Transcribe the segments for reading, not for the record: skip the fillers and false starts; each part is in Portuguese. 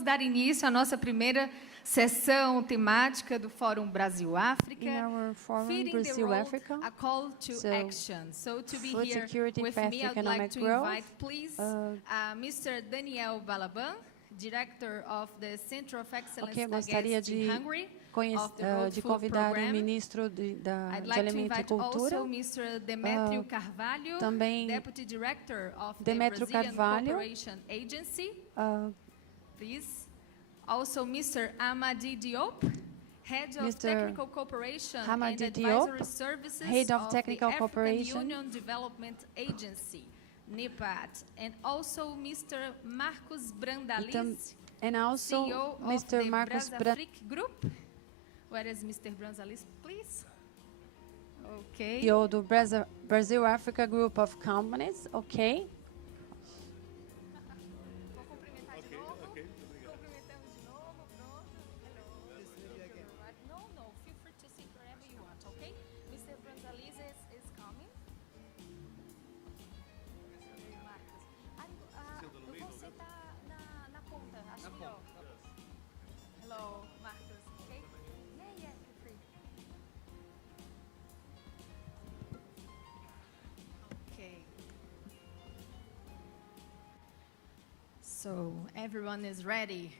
vamos dar início à nossa primeira sessão temática do Fórum Brasil-África, Feeding the World, a Call to Action. So to be here with me, I'd like to invite, please, Mr. Daniel Balaban, Director of the Center of Excellence against Hungary, de convidar o ministro de Alimento e Cultura, também Deputy Director of Demétrio the Brazilian Carvalho, Cooperation Agency, please. Also, Mr. Amadi Diop, Head of Technical Cooperation and Advisory Services Head of of Technical the Cooperation. African Union Development Agency, NEPAD, and also Mr. Marcos Brandalis, and also CEO of Mr. the Marcos Brasafric Group. Where is Mr. Brandalis, please? Okay. CEO do Brazil Africa Group of Companies, ok? Vou cumprimentar de novo. Cumprimentamos de novo. Pronto. No, feel free to sit wherever you want, okay? Mr. Brandalis is coming. Marcos. Eu vou sentar na ponta, acho melhor. Hello, Marcos, okay? Yeah, feel free. Okay. So, everyone is ready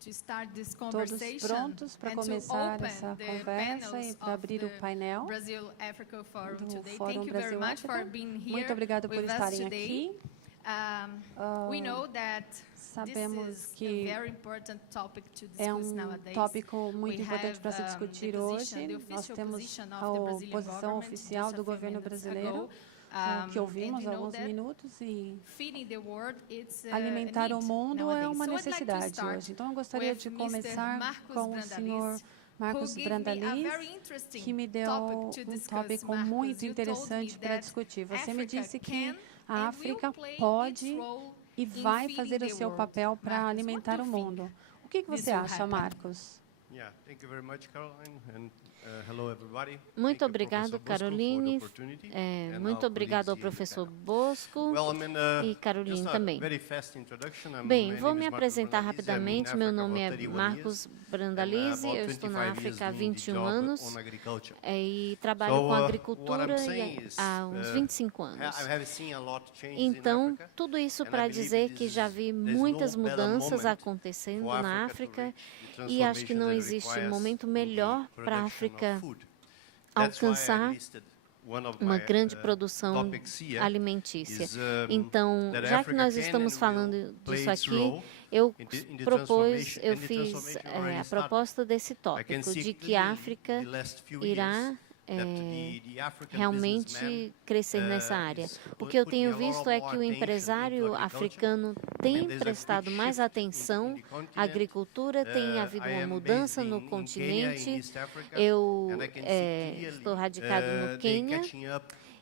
to start this Todos conversation prontos para and to começar open essa the conversa panels e para abrir o of the painel Brazil-Africa Forum do today. Fórum Thank you very much for Brasil-África. being here Muito obrigado por with us estarem today. aqui. We know that this Sabemos is a que very important topic to é discuss nowadays. tópico muito We importante have, para se discutir the hoje. position, the Nós official temos position of a the Brazilian posição government oficial just do a few governo minutes brasileiro, ago. que ouvimos And há you know alguns that minutos, e feeding the world, it's alimentar a o need mundo é nowadays. uma So I'd like to necessidade start hoje. Então, eu gostaria with de Mr. começar Marcos com o Brandalis, senhor Marcos who gave me a Brandalis, very interesting que me deu topic to um discuss. tópico Marcos, muito you told me interessante para that discutir. Você me Africa disse que can a and África will play pode its role e in vai feeding fazer o the seu world. papel para Marcos, alimentar what o do you mundo. think O que this você will acha, happen? Marcos? Yeah, thank you very much, Caroline, and hello everybody. Muito obrigado, Caroline. Muito obrigado ao professor Bosco e Caroline também. Bem, vou me apresentar rapidamente. Meu nome é Marcos Brandalize, eu estou na África há 21 anos e trabalho com agricultura há uns 25 anos. Então, tudo isso para dizer que já vi muitas mudanças acontecendo na África e acho que não existe momento melhor para a África alcançar uma grande produção alimentícia. Então, já que nós estamos falando disso aqui, eu fiz a proposta desse tópico, de que a África irá realmente crescer nessa área. O que eu tenho visto é que o empresário africano tem prestado mais atenção à agricultura, tem havido uma mudança no continente. Eu estou radicado no Quênia.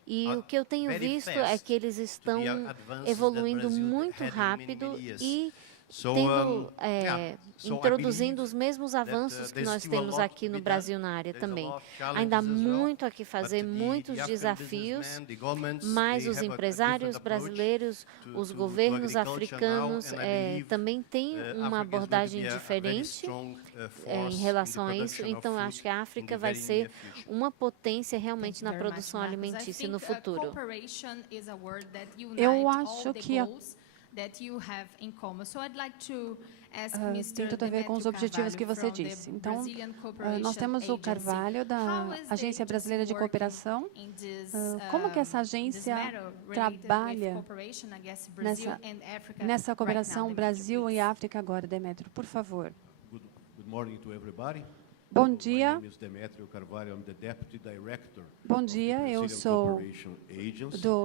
E o que eu tenho visto é que eles estão evoluindo muito rápido e introduzindo os mesmos avanços que nós temos aqui no Brasil na área também. Ainda há muito a que fazer, muitos desafios, mas os empresários brasileiros, os governos africanos também têm uma abordagem diferente em relação a isso. Então, eu acho que a África vai ser uma potência realmente na produção alimentícia no futuro. Eu acho que tem tudo a ver com os objetivos que você disse. Então, nós temos o Carvalho, da Agência Brasileira de Cooperação. Como que essa agência trabalha nessa cooperação Brasil e África agora, Demétrio? Por favor. Good morning to everybody. Bom dia. My name is Demétrio Carvalho. I'm the Deputy Director. Bom dia, eu sou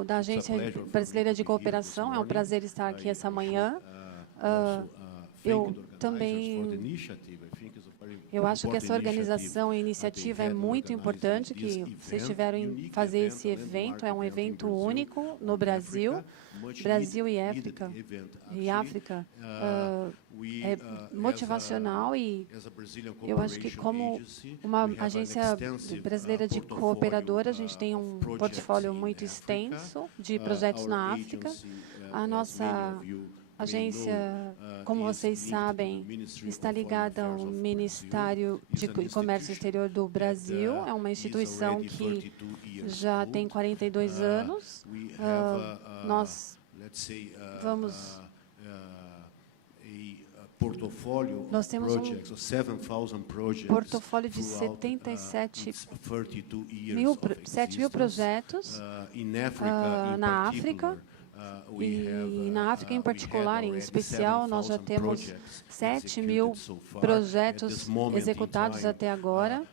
da Agência Brasileira de Cooperação. É um prazer estar aqui essa manhã. Eu acho que essa organização e iniciativa é muito importante, que vocês tiveram em fazer esse evento. É um evento único no Brasil. Brasil e África é motivacional, e eu acho que, como uma agência brasileira de cooperadora, a gente tem um portfólio muito extenso de projetos na África. A nossa A agência, como vocês sabem, está ligada ao Ministério de Comércio Exterior do Brasil. É uma instituição que já tem 42 anos. Nós vamos... Nós temos um portfólio de 7 mil projetos na África. E na África, em particular, em especial, nós já temos 7 mil projetos executados até agora.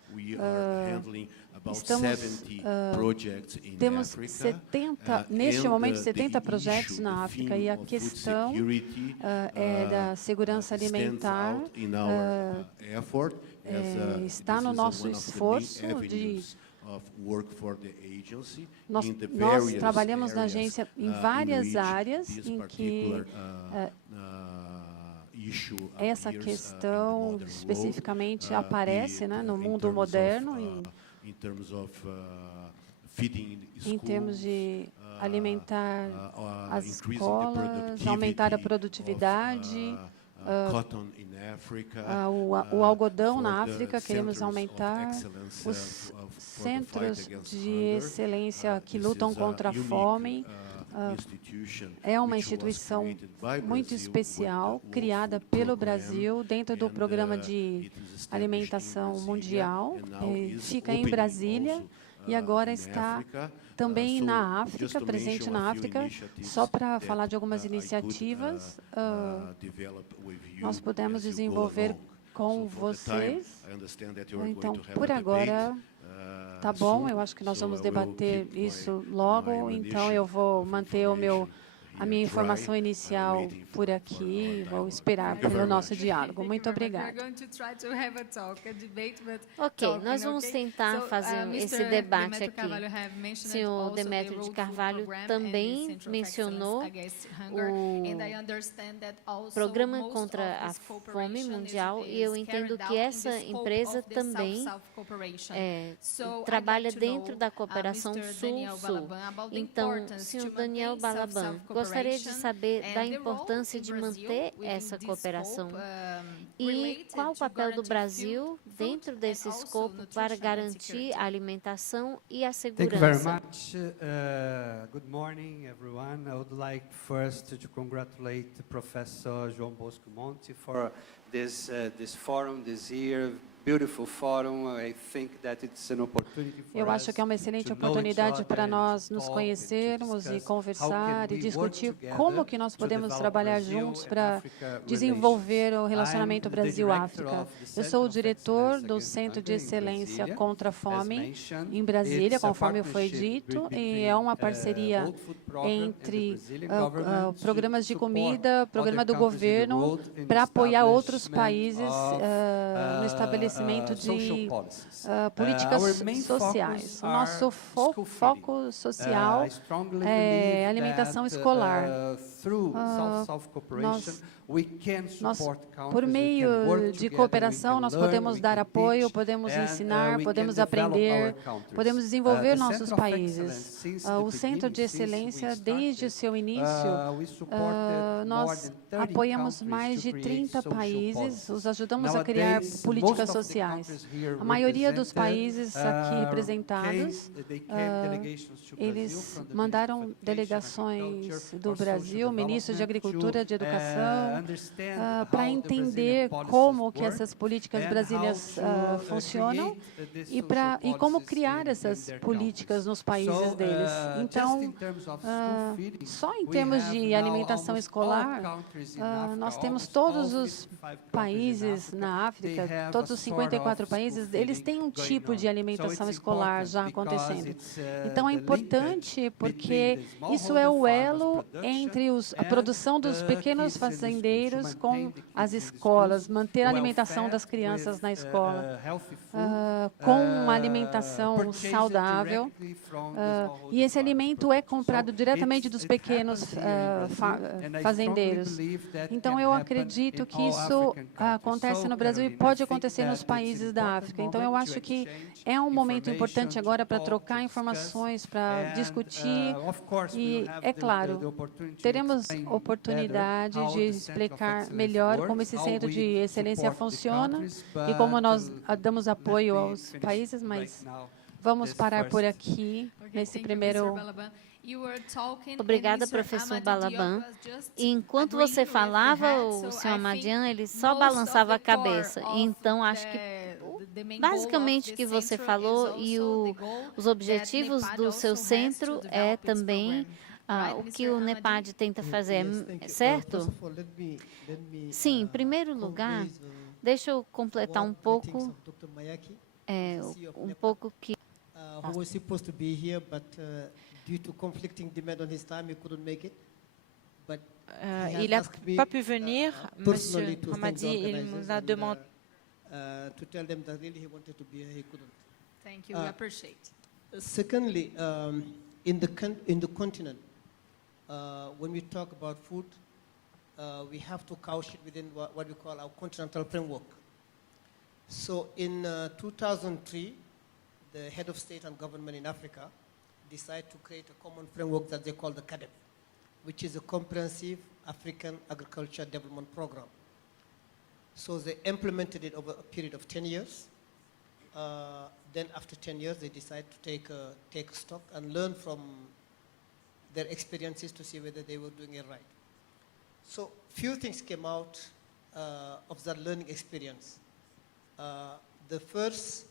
Temos 70, neste momento, 70 projetos na África, e a questão da segurança alimentar está no nosso esforço de... Nós trabalhamos na agência em várias áreas em que essa questão especificamente aparece, né, no mundo moderno, em termos de alimentar as escolas, aumentar a produtividade, o algodão na África, queremos aumentar os centros de excelência que lutam contra a fome. É uma instituição muito especial, criada pelo Brasil, dentro do Programa de Alimentação Mundial. Fica em Brasília e agora está também na África, presente na África. Só para falar de algumas iniciativas, nós podemos desenvolver com vocês. Então, por agora, tá bom, eu acho que nós vamos debater isso logo, então eu vou manter a minha informação inicial por aqui, vou esperar pelo nosso diálogo. Muito obrigada. Ok, nós vamos tentar fazer esse debate aqui. O senhor Demétrio de Carvalho também mencionou o Programa contra a Fome Mundial, e eu entendo que essa empresa também trabalha dentro da cooperação Sul-Sul. Então, senhor Daniel Balaban, gostaria de saber da importância de manter essa cooperação e qual o papel do Brasil dentro desse escopo para garantir a alimentação e a segurança. Thank you very much. Good morning, everyone. I would like first to congratulate Professor João Bosco Monti for this forum this year. Eu acho que é uma excelente oportunidade para nós nos conhecermos e conversar e discutir como que nós podemos trabalhar juntos para desenvolver o relacionamento Brasil-África. Eu sou o diretor do Centro de Excelência contra a Fome em Brasília, conforme foi dito, e é uma parceria entre programas de comida, programa do governo, para apoiar outros países no estabelecimento de políticas sociais. O nosso foco social é alimentação escolar. Por meio de cooperação, nós podemos dar apoio, podemos ensinar, podemos aprender, podemos desenvolver nossos países. O Centro de Excelência, desde o seu início, nós apoiamos mais de 30 países, os ajudamos a criar políticas sociais. A maioria dos países aqui representados, eles mandaram delegações do Brasil, ministros de Agricultura, de Educação, para entender como que essas políticas brasileiras funcionam e como criar essas políticas nos países deles. Então, só em termos de alimentação escolar, nós temos todos os países na África, todos os 54 países, eles têm um tipo de alimentação escolar já acontecendo. Então, é importante porque isso é o elo entre a produção dos pequenos fazendeiros com as escolas, manter a alimentação das crianças na escola, com uma alimentação saudável. E esse alimento é comprado diretamente dos pequenos fazendeiros. Então, eu acredito que isso acontece no Brasil e pode acontecer nos dos países da África. Então, eu acho que é um momento importante agora para trocar informações, para discutir. E, é claro, teremos oportunidade de explicar melhor como esse centro de excelência funciona e como nós damos apoio aos países, mas vamos parar por aqui, nesse primeiro... Obrigada, professor Balaban. E enquanto você falava, o senhor Ahmadian, ele só balançava a cabeça. Então, acho que basicamente o que você falou e os objetivos do seu centro é também o que o NEPAD tenta fazer, certo? Sim, em primeiro lugar, deixa eu completar um pouco, que... Who was supposed to be here, but due to conflicting demand on his time, he couldn't make it. But il n'a pas pu venir, Monsieur Hamadi, il nous a demandé to tell them that really he wanted to be here, he couldn't. Thank you, we appreciate. Secondly, in the continent, when we talk about food, we have to couch it within what we call our continental framework. So in 2003, the head of state and government in Africa decided to create a common framework that they call the CADEP, which is a comprehensive African agriculture development program. So they implemented it over a period of 10 years. Then after 10 years, they decided to take stock and learn from their experiences to see whether they were doing it right. So few things came out of that learning experience. The first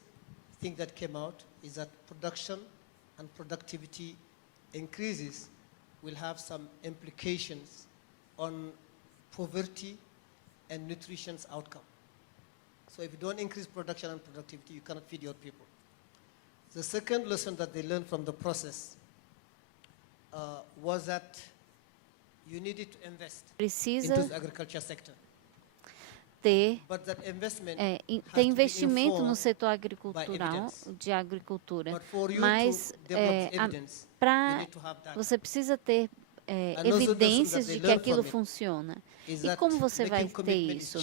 thing that came out is that production and productivity increases will have some implications on poverty and nutrition's outcome. So if you don't increase production and productivity, you cannot feed your people. The second lesson that they learned from the process was that you needed to invest into the agriculture sector. Ter investimento no setor agricultural, de agricultura, mas você precisa ter evidências de que aquilo funciona. E como você vai ter isso?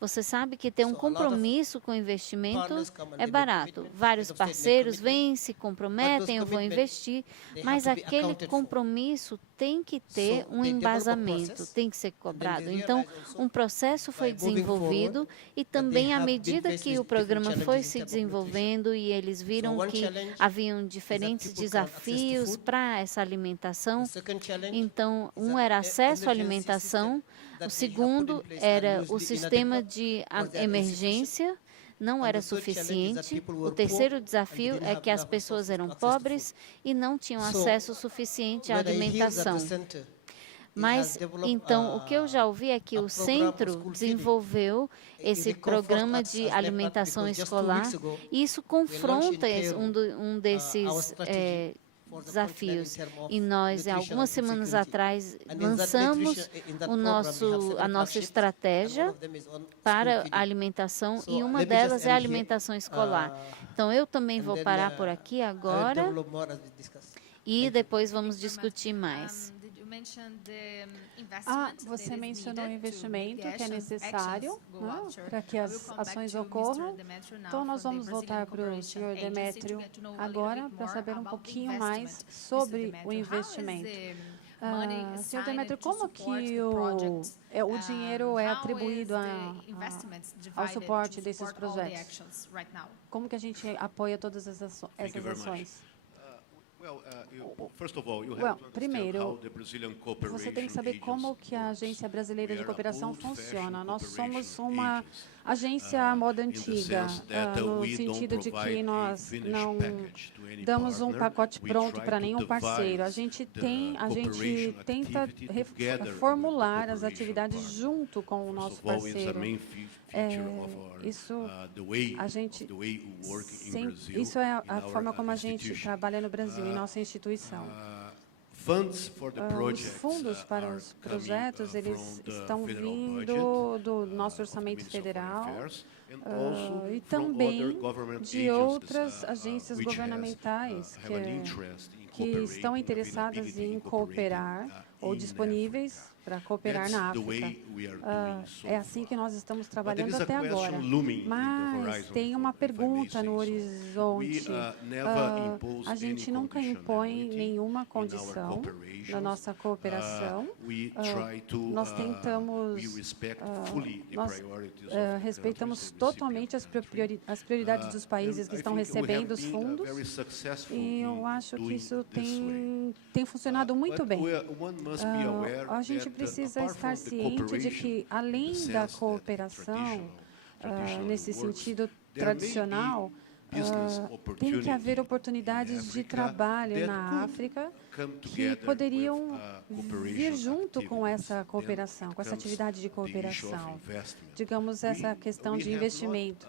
Você sabe que ter um compromisso com o investimento é barato. Vários parceiros vêm, se comprometem, eu vou investir, mas aquele compromisso tem que ter um embasamento, tem que ser cobrado. Então, um processo foi desenvolvido e também, à medida que o programa foi se desenvolvendo e eles viram que haviam diferentes desafios para essa alimentação, então, um era acesso à alimentação, o segundo era o sistema de emergência, não era suficiente. O terceiro desafio é que as pessoas eram pobres e não tinham acesso suficiente à alimentação. Mas, então, o que eu já ouvi é que o centro desenvolveu esse programa de alimentação escolar e isso confronta um desses desafios. E nós, algumas semanas atrás, lançamos a nossa estratégia para a alimentação e uma delas é a alimentação escolar. Então, eu também vou parar por aqui agora e depois vamos discutir mais. Você mencionou o investimento que é necessário, né, para que as ações ocorram. Então, nós vamos voltar para o senhor Demétrio agora para saber um pouquinho mais sobre o investimento. Senhor Demétrio, como que o dinheiro é atribuído ao suporte desses projetos? Como que a gente apoia todas essas ações? Primeiro, você tem que saber como que a Agência Brasileira de Cooperação funciona. Nós somos uma agência à moda antiga, no sentido de que nós não damos um pacote pronto para nenhum parceiro. A gente tenta reformular as atividades junto com o nosso parceiro. Isso é a forma como a gente trabalha no Brasil, em nossa instituição. Os fundos para os projetos, eles estão vindo do nosso orçamento federal e também de outras agências governamentais que estão interessadas em cooperar ou disponíveis para cooperar na África. É assim que nós estamos trabalhando até agora. Mas tem uma pergunta no horizonte. A gente nunca impõe nenhuma condição na nossa cooperação. Nós tentamos, nós respeitamos totalmente as prioridades dos países que estão recebendo os fundos. E eu acho que isso tem funcionado muito bem. A gente precisa estar ciente de que, além da cooperação, nesse sentido tradicional, tem que haver oportunidades de trabalho na África que poderiam vir junto com essa cooperação, com essa atividade de cooperação. Digamos, essa questão de investimento.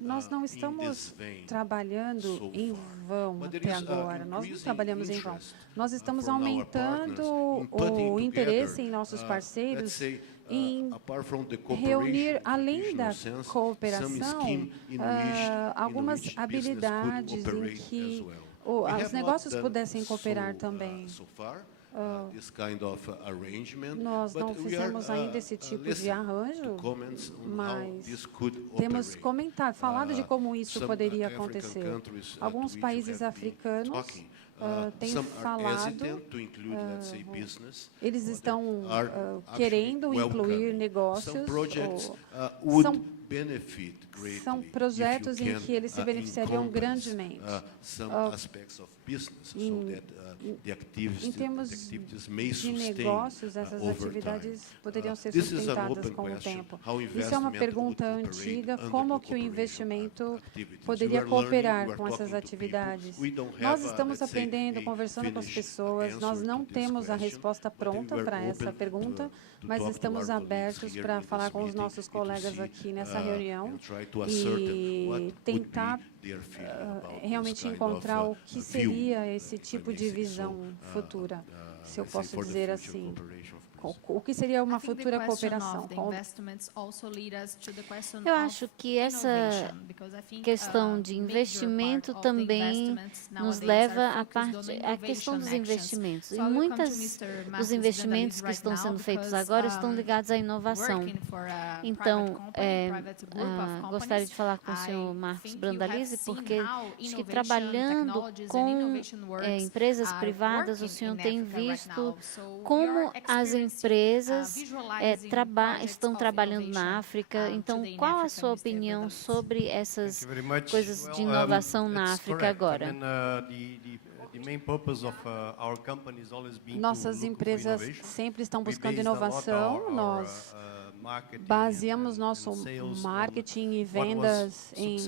Nós não estamos trabalhando em vão até agora. Nós não trabalhamos em vão. Nós estamos aumentando o interesse em nossos parceiros em reunir, além da cooperação, algumas habilidades em que os negócios pudessem cooperar também. Nós não fizemos ainda esse tipo de arranjo, mas temos falado de como isso poderia acontecer. Alguns países africanos têm falado, eles estão querendo incluir negócios, são projetos em que eles se beneficiariam grandemente. Em termos de negócios, essas atividades poderiam ser sustentadas com o tempo. Isso é uma pergunta antiga, como que o investimento poderia cooperar com essas atividades? Nós estamos aprendendo, conversando com as pessoas, nós não temos a resposta pronta para essa pergunta, mas estamos abertos para falar com os nossos colegas aqui nessa reunião e tentar realmente encontrar o que seria esse tipo de visão futura, se eu posso dizer assim. O que seria uma futura cooperação? Eu acho que essa questão de investimento também nos leva à questão dos investimentos. E muitos dos investimentos que estão sendo feitos agora estão ligados à inovação. Então, gostaria de falar com o senhor Marcos Brandalize, porque acho que trabalhando com empresas privadas, o senhor tem visto como as empresas estão trabalhando na África. Então, qual a sua opinião sobre essas coisas de inovação na África agora? Nossas empresas sempre estão buscando inovação. Nós baseamos nosso marketing e vendas em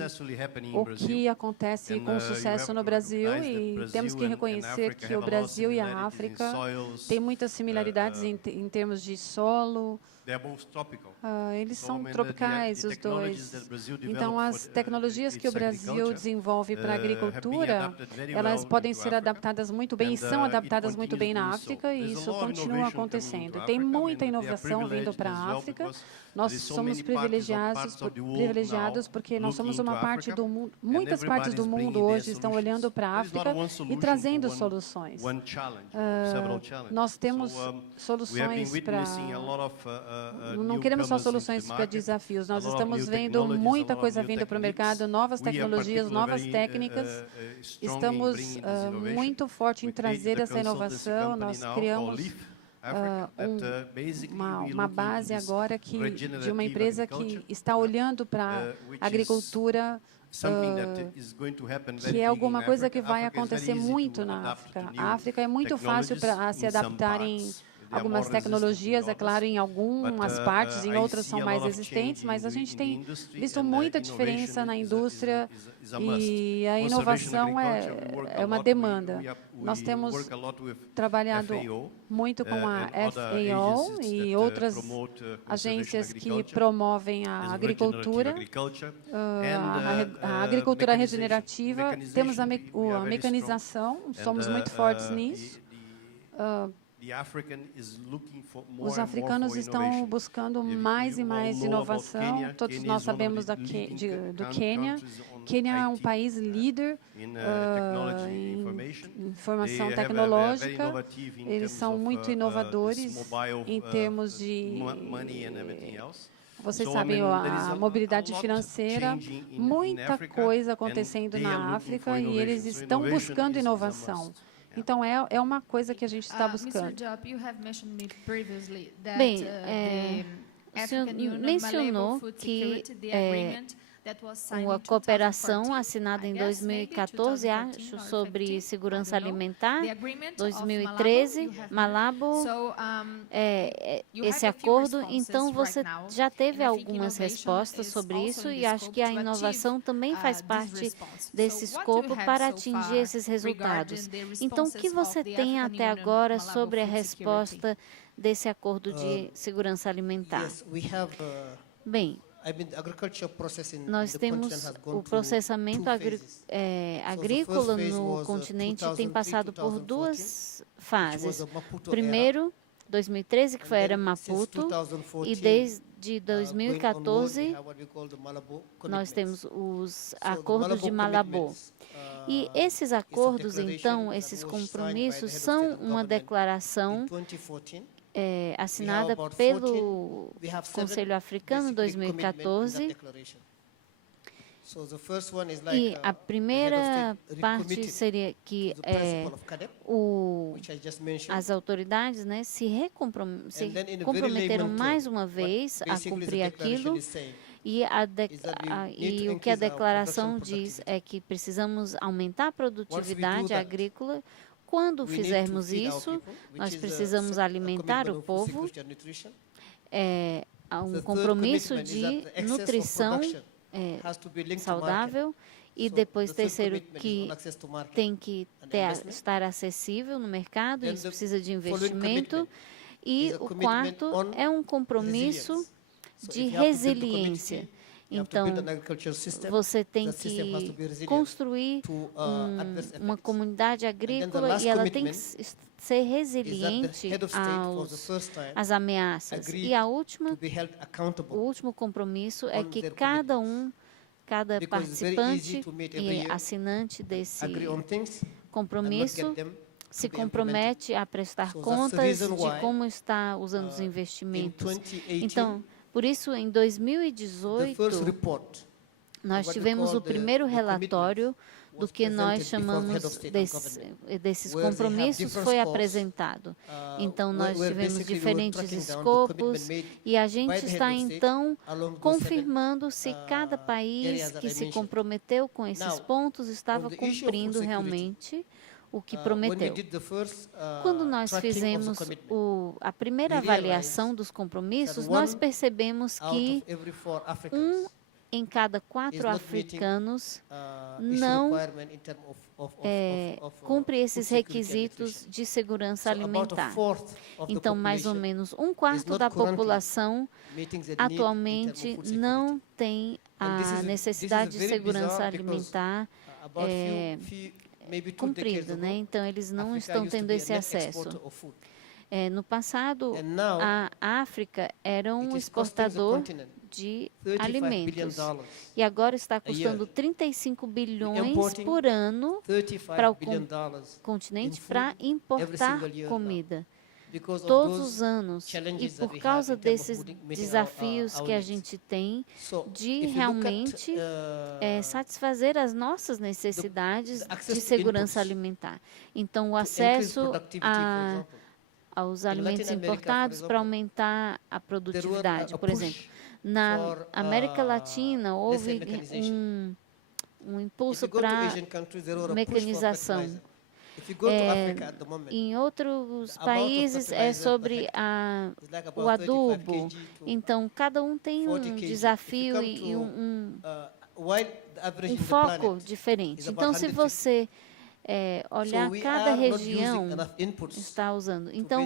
o que acontece com sucesso no Brasil, e temos que reconhecer que o Brasil e a África têm muitas similaridades em termos de solo. Eles são tropicais, os dois. Então, as tecnologias que o Brasil desenvolve para a agricultura, elas podem ser adaptadas muito bem e são adaptadas muito bem na África, e isso continua acontecendo. Tem muita inovação vindo para a África. Nós somos privilegiados porque nós somos uma parte do mundo. Muitas partes do mundo hoje estão olhando para a África e trazendo soluções. Nós temos soluções para... Não queremos só soluções para desafios. Nós estamos vendo muita coisa vindo para o mercado, novas tecnologias, novas técnicas. Estamos muito forte em trazer essa inovação. Nós criamos uma base agora de uma empresa que está olhando para a agricultura, que é alguma coisa que vai acontecer muito na África. A África é muito fácil para se adaptarem algumas tecnologias, é claro, em algumas partes, em outras são mais resistentes, mas a gente tem visto muita diferença na indústria, e a inovação é uma demanda. Nós temos trabalhado muito com a FAO e outras agências que promovem a agricultura, a agricultura regenerativa. Temos a mecanização, somos muito fortes nisso. Os africanos estão buscando mais e mais inovação. Todos nós sabemos do Quênia. Quênia é um país líder em informação tecnológica. Eles são muito inovadores em termos de... Vocês sabem, a mobilidade financeira, muita coisa acontecendo na África e eles estão buscando inovação. Então, é uma coisa que a gente está buscando. Bem, o senhor mencionou que uma cooperação assinada em 2014, acho, sobre segurança alimentar, 2013, Malabo, esse acordo. Então, você já teve algumas respostas sobre isso e acho que a inovação também faz parte desse escopo para atingir esses resultados. Então, o que você tem até agora sobre a resposta desse acordo de segurança alimentar? Bem, nós temos o processamento agrícola no continente tem passado por duas fases. Primeiro, 2013, que foi a era Maputo, e desde 2014 nós temos os acordos de Malabo. E esses acordos, então, esses compromissos são uma declaração assinada pelo Conselho Africano em 2014. E a primeira parte seria que as autoridades, né, se comprometeram mais uma vez a cumprir aquilo. E o que a declaração diz é que precisamos aumentar a produtividade agrícola. Quando fizermos isso, nós precisamos alimentar o povo. Há um compromisso de nutrição saudável. E depois, terceiro, que tem que estar acessível no mercado, isso precisa de investimento. E o quarto é um compromisso de resiliência. Então, você tem que construir uma comunidade agrícola e ela tem que ser resiliente às ameaças. E o último compromisso é que cada participante e assinante desse compromisso se compromete a prestar contas de como está usando os investimentos. Então, por isso, em 2018, nós tivemos o primeiro relatório do que nós chamamos desses compromissos foi apresentado. Então, nós tivemos diferentes escopos e a gente está, então, confirmando se cada país que se comprometeu com esses pontos estava cumprindo realmente o que prometeu. Quando nós fizemos a primeira avaliação dos compromissos, nós percebemos que 1 em cada 4 africanos não cumpre esses requisitos de segurança alimentar. Então, mais ou menos 1/4 da população atualmente não tem a necessidade de segurança alimentar cumprida, né? Então, eles não estão tendo esse acesso. No passado, a África era um exportador de alimentos e agora está custando 35 bilhões por ano para o continente para importar comida. Todos os anos. E por causa desses desafios que a gente tem de realmente satisfazer as nossas necessidades de segurança alimentar. Então, o acesso aos alimentos importados para aumentar a produtividade. Por exemplo, na América Latina, houve um impulso para mecanização. Em outros países é sobre o adubo. Então, cada um tem um desafio e um foco diferente. Então, se você olhar cada região está usando. Então,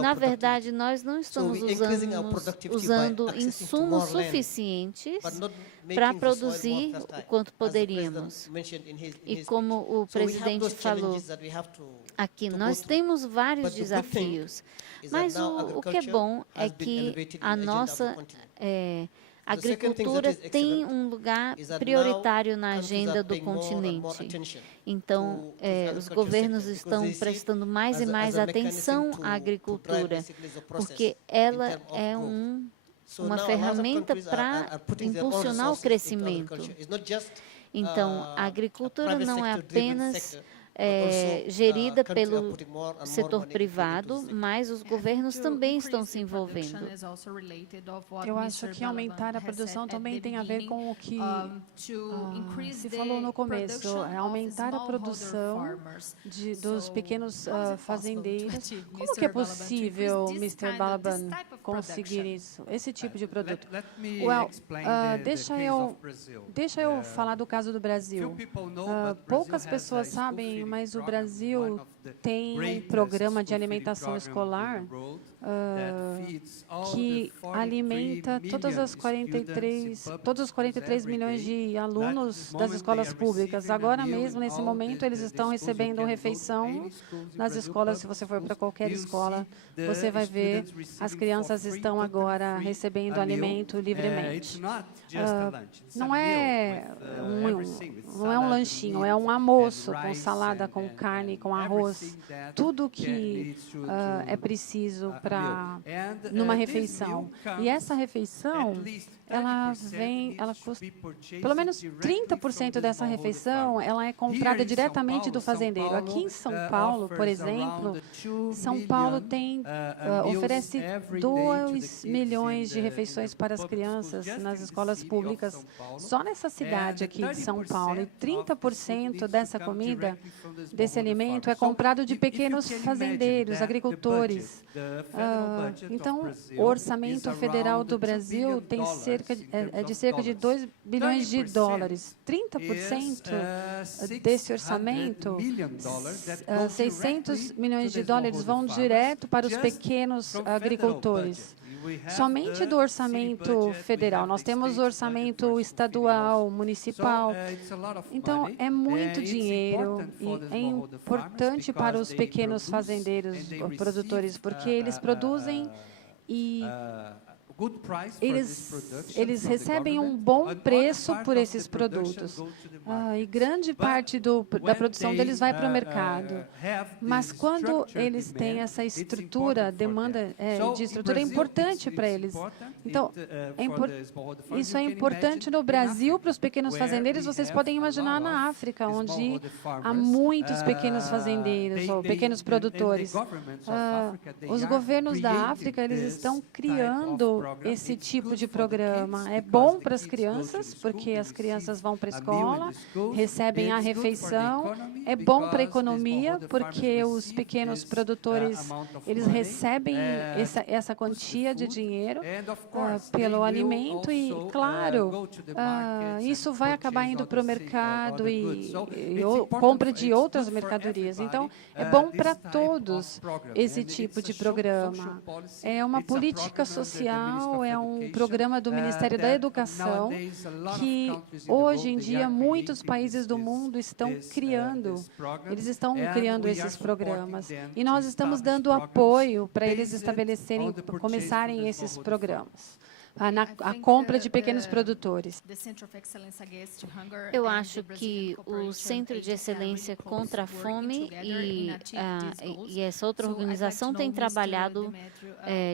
na verdade, nós não estamos usando insumos suficientes para produzir o quanto poderíamos. E como o presidente falou aqui, nós temos vários desafios, mas o que é bom é que a nossa agricultura tem um lugar prioritário na agenda do continente. Então, os governos estão prestando mais e mais atenção à agricultura, porque ela é uma ferramenta para impulsionar o crescimento. Então, a agricultura não é apenas gerida pelo setor privado, mas os governos também estão se envolvendo. Eu acho que aumentar a produção também tem a ver com o que se falou no começo, aumentar a produção dos pequenos fazendeiros. Como que é possível, Mr. Balaban, conseguir isso, esse tipo de produto? Deixa eu falar do caso do Brasil. Poucas pessoas sabem, mas o Brasil tem um programa de alimentação escolar que alimenta todos os 43 milhões de alunos das escolas públicas. Agora mesmo, nesse momento, eles estão recebendo refeição nas escolas. Se você for para qualquer escola, você vai ver as crianças estão agora recebendo alimento livremente. Não é um lanchinho, é um almoço com salada, com carne, com arroz, tudo que é preciso numa refeição. E essa refeição, ela custa, pelo menos 30% dessa refeição, ela é comprada diretamente do fazendeiro. Aqui em São Paulo, por exemplo, São Paulo oferece 2 milhões de refeições para as crianças nas escolas públicas, só nessa cidade aqui de São Paulo. E 30% dessa comida, desse alimento, é comprado de pequenos fazendeiros, agricultores. Então, o orçamento federal do Brasil tem de cerca de 2 bilhões de dólares. 30% desse orçamento, 600 milhões de dólares, vão direto para os pequenos agricultores. Somente do orçamento federal. Nós temos o orçamento estadual, municipal. Então, é muito dinheiro e é importante para os pequenos fazendeiros, produtores, porque eles produzem e eles recebem um bom preço por esses produtos. E grande parte da produção deles vai para o mercado. Mas quando eles têm essa estrutura, demanda de estrutura é importante para eles. Então, isso é importante no Brasil para os pequenos fazendeiros. Vocês podem imaginar na África, onde há muitos pequenos fazendeiros ou pequenos produtores. Os governos da África, eles estão criando esse tipo de programa. É bom para as crianças, porque as crianças vão para a escola, recebem a refeição. É bom para a economia, porque os pequenos produtores, eles recebem essa quantia de dinheiro pelo alimento e, claro, isso vai acabar indo para o mercado e compra de outras mercadorias. Então, é bom para todos esse tipo de programa. É uma política social, é um programa do Ministério da Educação que, hoje em dia, muitos países do mundo estão criando. Eles estão criando esses programas. E nós estamos dando apoio para eles começarem esses programas. A compra de pequenos produtores. Eu acho que o Centro de Excelência contra a Fome e essa outra organização tem trabalhado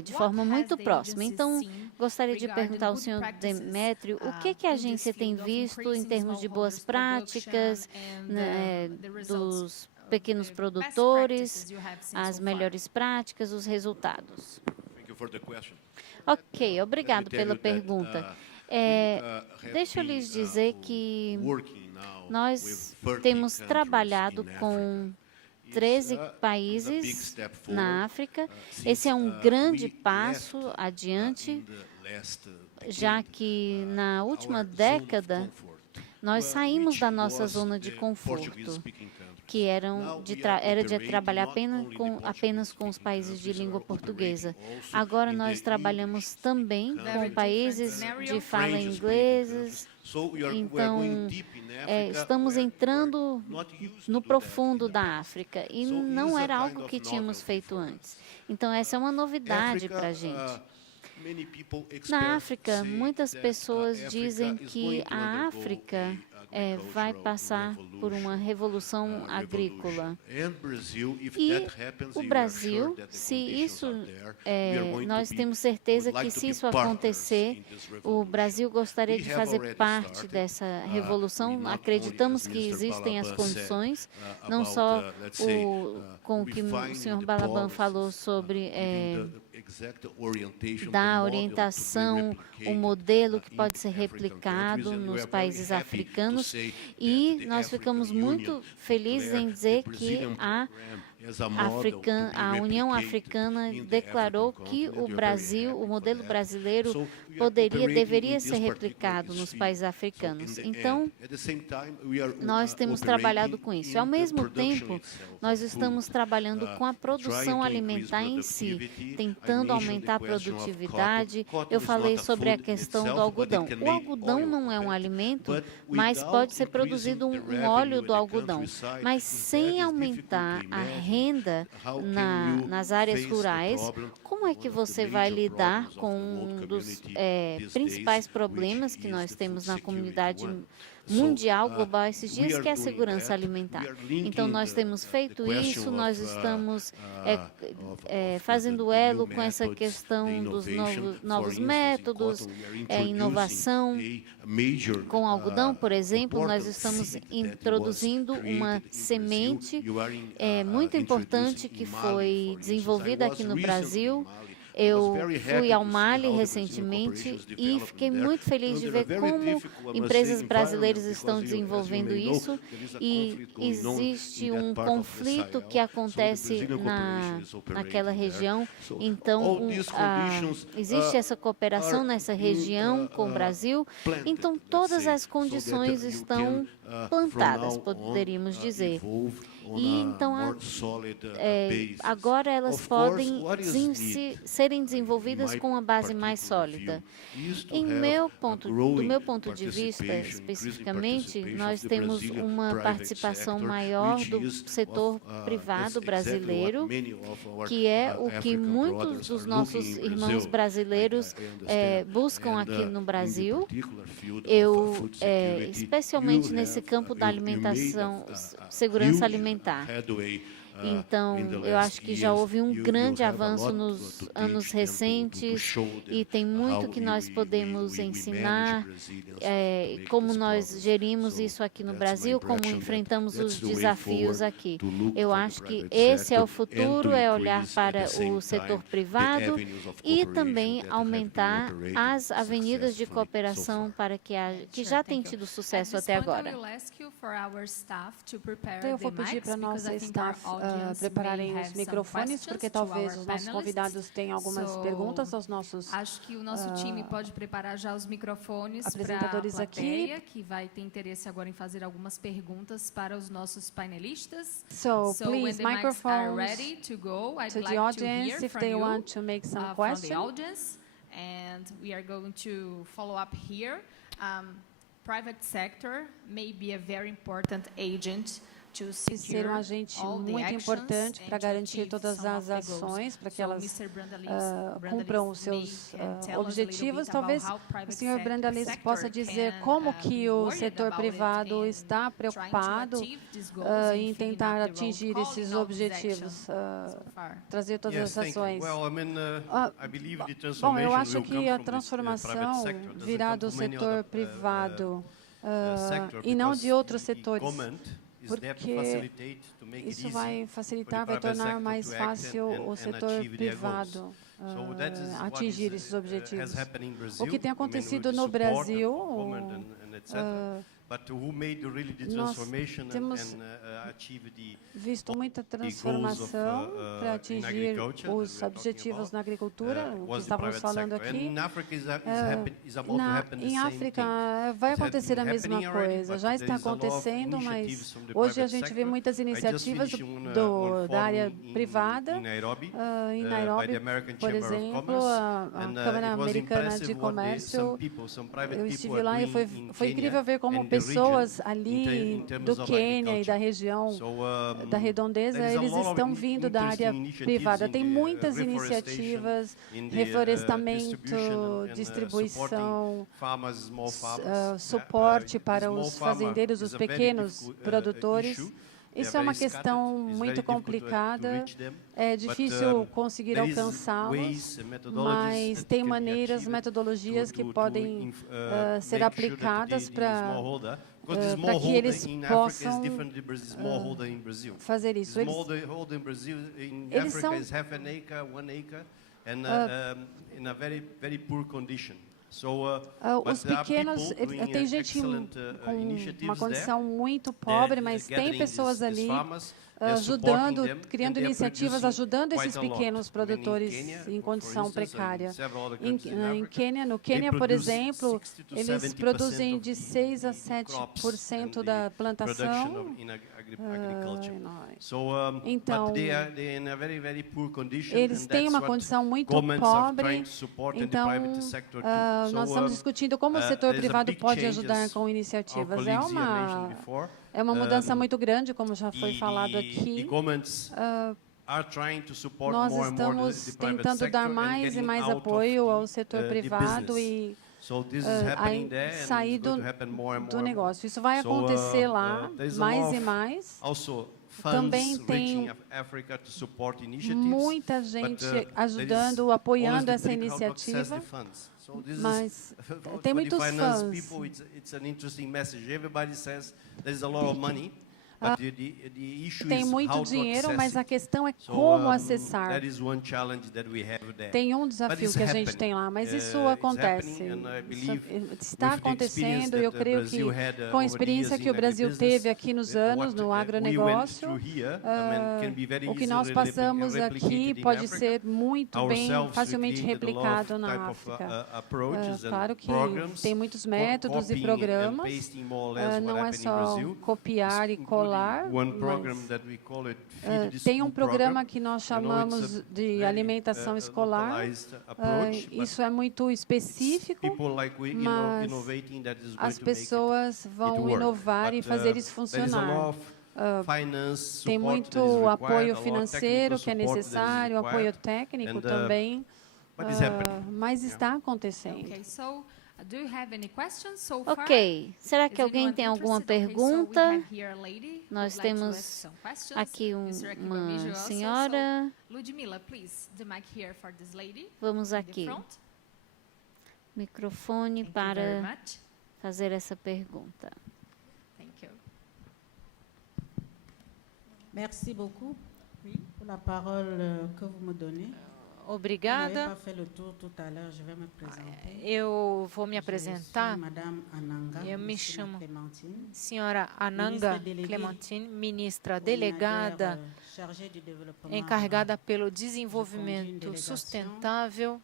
de forma muito próxima. Então, gostaria de perguntar ao senhor Demétrio o que a agência tem visto em termos de boas práticas, dos pequenos produtores, as melhores práticas, os resultados. Ok, obrigado pela pergunta. Deixa eu lhes dizer que nós temos trabalhado com 13 países na África. Esse é um grande passo adiante, já que na última década nós saímos da nossa zona de conforto. que era de trabalhar apenas com os países de língua portuguesa. Agora nós trabalhamos também com países de fala inglesa. Então, estamos entrando no profundo da África e não era algo que tínhamos feito antes. Então, essa é uma novidade para a gente. Na África, muitas pessoas dizem que a África vai passar por uma revolução agrícola. E o Brasil, se isso, nós temos certeza que se isso acontecer, o Brasil gostaria de fazer parte dessa revolução. Acreditamos que existem as condições, não só com o que o senhor Balaban falou sobre da orientação, o modelo que pode ser replicado nos países africanos, e nós ficamos muito felizes em dizer que a União Africana declarou que o modelo brasileiro deveria ser replicado nos países africanos. Então, nós temos trabalhado com isso. Ao mesmo tempo, nós estamos trabalhando com a produção alimentar em si, tentando aumentar a produtividade. Eu falei sobre a questão do algodão. O algodão não é um alimento, mas pode ser produzido um óleo do algodão. Mas sem aumentar a renda nas áreas rurais, como é que você vai lidar com um dos principais problemas que nós temos na comunidade mundial, global, esses dias, que é a segurança alimentar? Então, nós temos feito isso, nós estamos fazendo elo com essa questão dos novos métodos, inovação. Com algodão, por exemplo, nós estamos introduzindo uma semente muito importante que foi desenvolvida aqui no Brasil. Eu fui ao Mali recentemente e fiquei muito feliz de ver como empresas brasileiras estão desenvolvendo isso, e existe um conflito que acontece naquela região. Então, existe essa cooperação nessa região com o Brasil. Então, todas as condições estão plantadas, poderíamos dizer. E então, agora elas podem serem desenvolvidas com uma base mais sólida. Do meu ponto de vista, especificamente, nós temos uma participação maior do setor privado brasileiro, que é o que muitos dos nossos irmãos brasileiros buscam aqui no Brasil. Especialmente nesse campo da alimentação, segurança alimentar. Então, eu acho que já houve um grande avanço nos anos recentes e tem muito que nós podemos ensinar, como nós gerimos isso aqui no Brasil, como enfrentamos os desafios aqui. Eu acho que esse é o futuro, é olhar para o setor privado e também aumentar as avenidas de cooperação para que já tem tido sucesso até agora. Eu vou pedir para a nossa staff prepararem os microfones, porque talvez os nossos convidados tenham algumas perguntas aos nossos acho que o nosso time pode preparar já os microfones apresentadores para a plateia, aqui, que vai ter interesse agora em fazer algumas perguntas para os nossos painelistas. So please, microphones to the audience if they want to make some questions. And we are going to follow up here. Private sector may be a very important agent e ser um agente muito importante para garantir todas as ações, para que elas cumpram os seus objetivos. Talvez o senhor Brandaliz possa dizer como que o setor privado está preocupado em tentar atingir esses objetivos, trazer todas as ações. Bom, eu acho que a transformação virá do setor privado e não de outros setores, porque isso vai facilitar, vai tornar mais fácil o setor privado atingir esses objetivos. O que tem acontecido no Brasil, Nós temos visto muita transformação para atingir os objetivos na agricultura, o que estávamos falando aqui. Em África vai acontecer a mesma coisa, já está acontecendo, mas hoje a gente vê muitas iniciativas da área privada. Em Nairobi, por exemplo, a Câmara Americana de Comércio, eu estive lá e foi incrível ver como pessoas ali do Quênia e da região da redondeza, eles estão vindo da área privada. Tem muitas iniciativas, reflorestamento, distribuição, suporte para os fazendeiros, os pequenos produtores. Isso é uma questão muito complicada, é difícil conseguir alcançá-los, mas tem maneiras, metodologias que podem ser aplicadas para que eles possam fazer isso. Eles são os pequenos, tem gente com uma condição muito pobre, mas tem pessoas ali ajudando, criando iniciativas, ajudando esses pequenos produtores em condição precária. No Quênia, por exemplo, eles produzem de 6 a 7% da plantação. Então, eles têm uma condição muito pobre. Então, nós estamos discutindo como o setor privado pode ajudar com iniciativas. É uma mudança muito grande, como já foi falado aqui. Nós estamos tentando dar mais e mais apoio ao setor privado e sair do negócio. Isso vai acontecer lá mais e mais. Também tem muita gente ajudando, apoiando essa iniciativa, mas tem muitos fãs. Tem muito dinheiro, mas a questão é como acessar. Tem um desafio que a gente tem lá, mas isso acontece. Isso está acontecendo e eu creio que com a experiência que o Brasil teve aqui nos anos, no agronegócio, o que nós passamos aqui pode ser muito bem, facilmente replicado na África. Claro que tem muitos métodos e programas, não é só copiar e colar. Tem um programa que nós chamamos de alimentação escolar. Isso é muito específico, mas as pessoas vão inovar e fazer isso funcionar. Tem muito apoio financeiro que é necessário, apoio técnico também, mas está acontecendo. Ok, será que alguém tem alguma pergunta? Nós temos aqui uma senhora. Vamos aqui. Microfone para fazer essa pergunta. Merci beaucoup pour la parole que vous me donnez. Obrigada. Eu vou me apresentar. Eu me chamo Senhora Ananga Clementine, ministra delegada encarregada pelo desenvolvimento sustentável.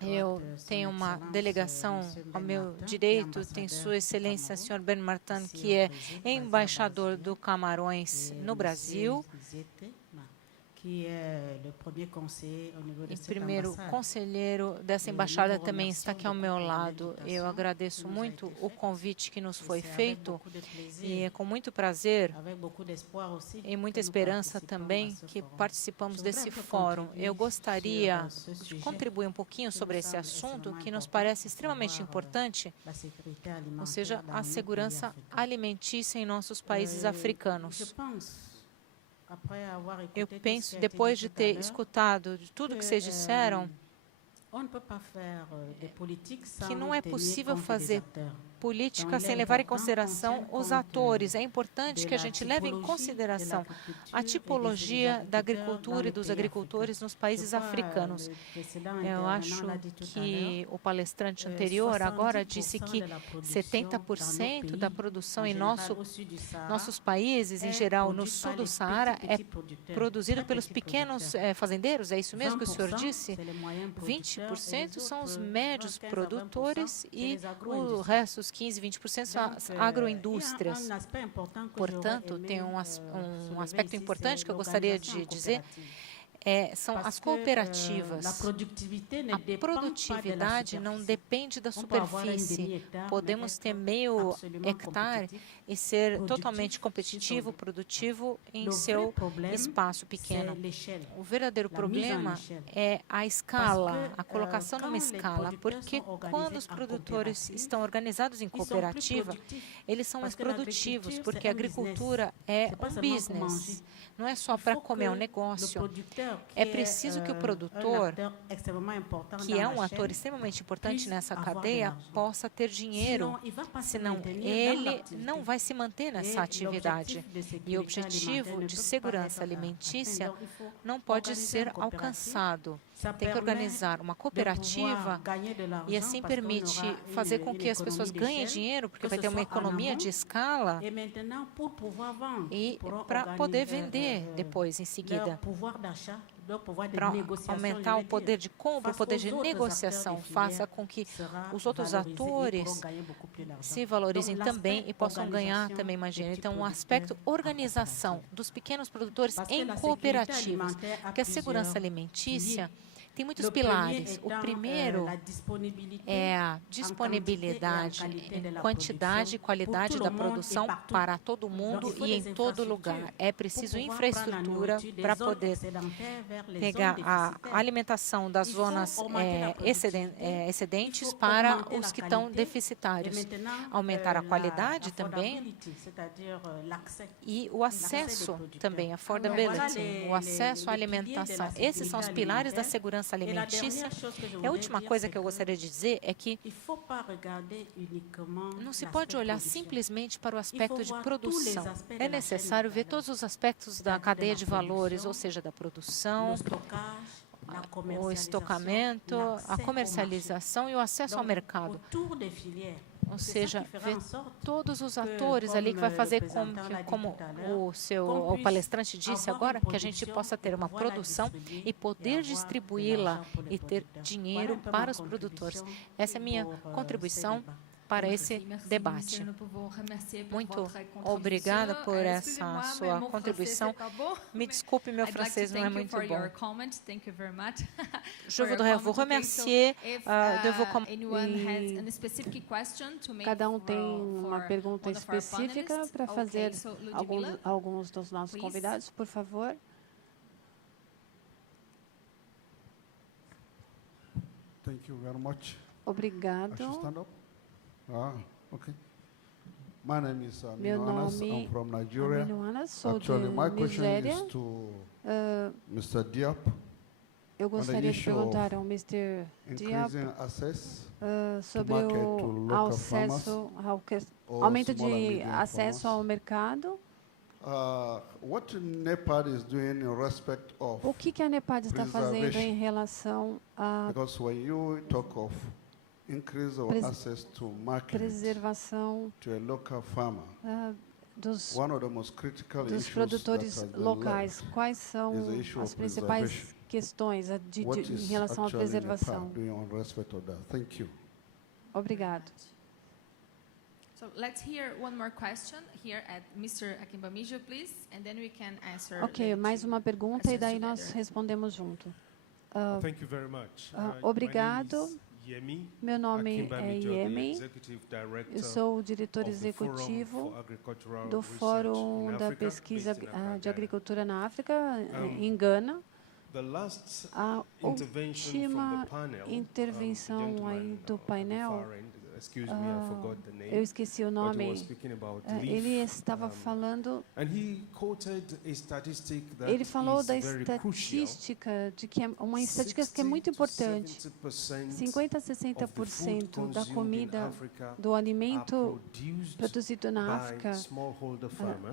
Eu tenho uma delegação ao meu direito, tem Sua Excelência, Sr. Ben Martin, que é embaixador do Camarões no Brasil. E primeiro conselheiro dessa embaixada também está aqui ao meu lado. Eu agradeço muito o convite que nos foi feito e é com muito prazer e muita esperança também que participamos desse fórum. Eu gostaria de contribuir um pouquinho sobre esse assunto que nos parece extremamente importante, ou seja, a segurança alimentícia em nossos países africanos. Eu penso, depois de ter escutado de tudo que vocês disseram, que não é possível fazer política sem levar em consideração os atores. É importante que a gente leve em consideração a tipologia da agricultura e dos agricultores nos países africanos. Eu acho que o palestrante anterior agora disse que 70% da produção em nossos países, em geral no sul do Saara, é produzido pelos pequenos fazendeiros. É isso mesmo que o senhor disse? 20% são os médios produtores e o resto, os 15, 20%, são as agroindústrias. Portanto, tem um aspecto importante que eu gostaria de dizer, são as cooperativas. A produtividade não depende da superfície. Podemos ter meio hectare e ser totalmente competitivo, produtivo em seu espaço pequeno. O verdadeiro problema é a escala, a colocação numa escala, porque quando os produtores estão organizados em cooperativa, eles são mais produtivos, porque a agricultura é um business, não é só para comer, é um negócio. É preciso que o produtor, que é um ator extremamente importante nessa cadeia, possa ter dinheiro, senão ele não vai se manter nessa atividade. E o objetivo de segurança alimentícia não pode ser alcançado. Tem que organizar uma cooperativa e assim permite fazer com que as pessoas ganhem dinheiro, porque vai ter uma economia de escala e para poder vender depois, em seguida. Para aumentar o poder de compra, o poder de negociação, faça com que os outros atores se valorizem também e possam ganhar também mais dinheiro. Então, o aspecto organização dos pequenos produtores em cooperativas, porque a segurança alimentícia tem muitos pilares. O primeiro é a disponibilidade em quantidade e qualidade da produção para todo mundo e em todo lugar. É preciso infraestrutura para poder pegar a alimentação das zonas excedentes para os que estão deficitários. Aumentar a qualidade também e o acesso também, affordability, o acesso à alimentação. Esses são os pilares da segurança alimentícia. E a última coisa que eu gostaria de dizer é que não se pode olhar simplesmente para o aspecto de produção. É necessário ver todos os aspectos da cadeia de valores, ou seja, da produção, o estocamento, a comercialização e o acesso ao mercado. Ou seja, ver todos os atores ali que vai fazer como o palestrante disse agora, que a gente possa ter uma produção e poder distribuí-la e ter dinheiro para os produtores. Essa é a minha contribuição para esse debate. Muito obrigada por essa sua contribuição. Me desculpe, meu francês não é muito bom. Je voudrais vous remercier de vos commentaires. Cada um tem uma pergunta específica para fazer alguns dos nossos convidados, por favor. Thank you very much. Obrigado. Okay. My name is Meu Anas. nome I'm from Nigeria. Anas, sou Actually, de my question Nigéria. is to Mr. Diop. Eu gostaria de perguntar ao Mr. Diop sobre o aumento de acesso ao mercado. What NEPAD is doing in respect of O que a NEPAD está fazendo em relação à preservação dos produtores locais? Quais são as principais questões em relação à preservação? Obrigado. So let's hear one more question here at Mr. Akimbamijo, please, and then we can answer. Ok, mais uma pergunta e daí nós respondemos junto. Thank you very much. Obrigado. Meu nome é Yemi, eu sou o diretor executivo do Fórum da Pesquisa de Agricultura na África, em Gana. A última intervenção aí do painel eu esqueci o nome. Ele estava falando. Ele falou da estatística, de que é uma estatística que é muito importante. 50 a 60% da comida, do alimento produzido na África,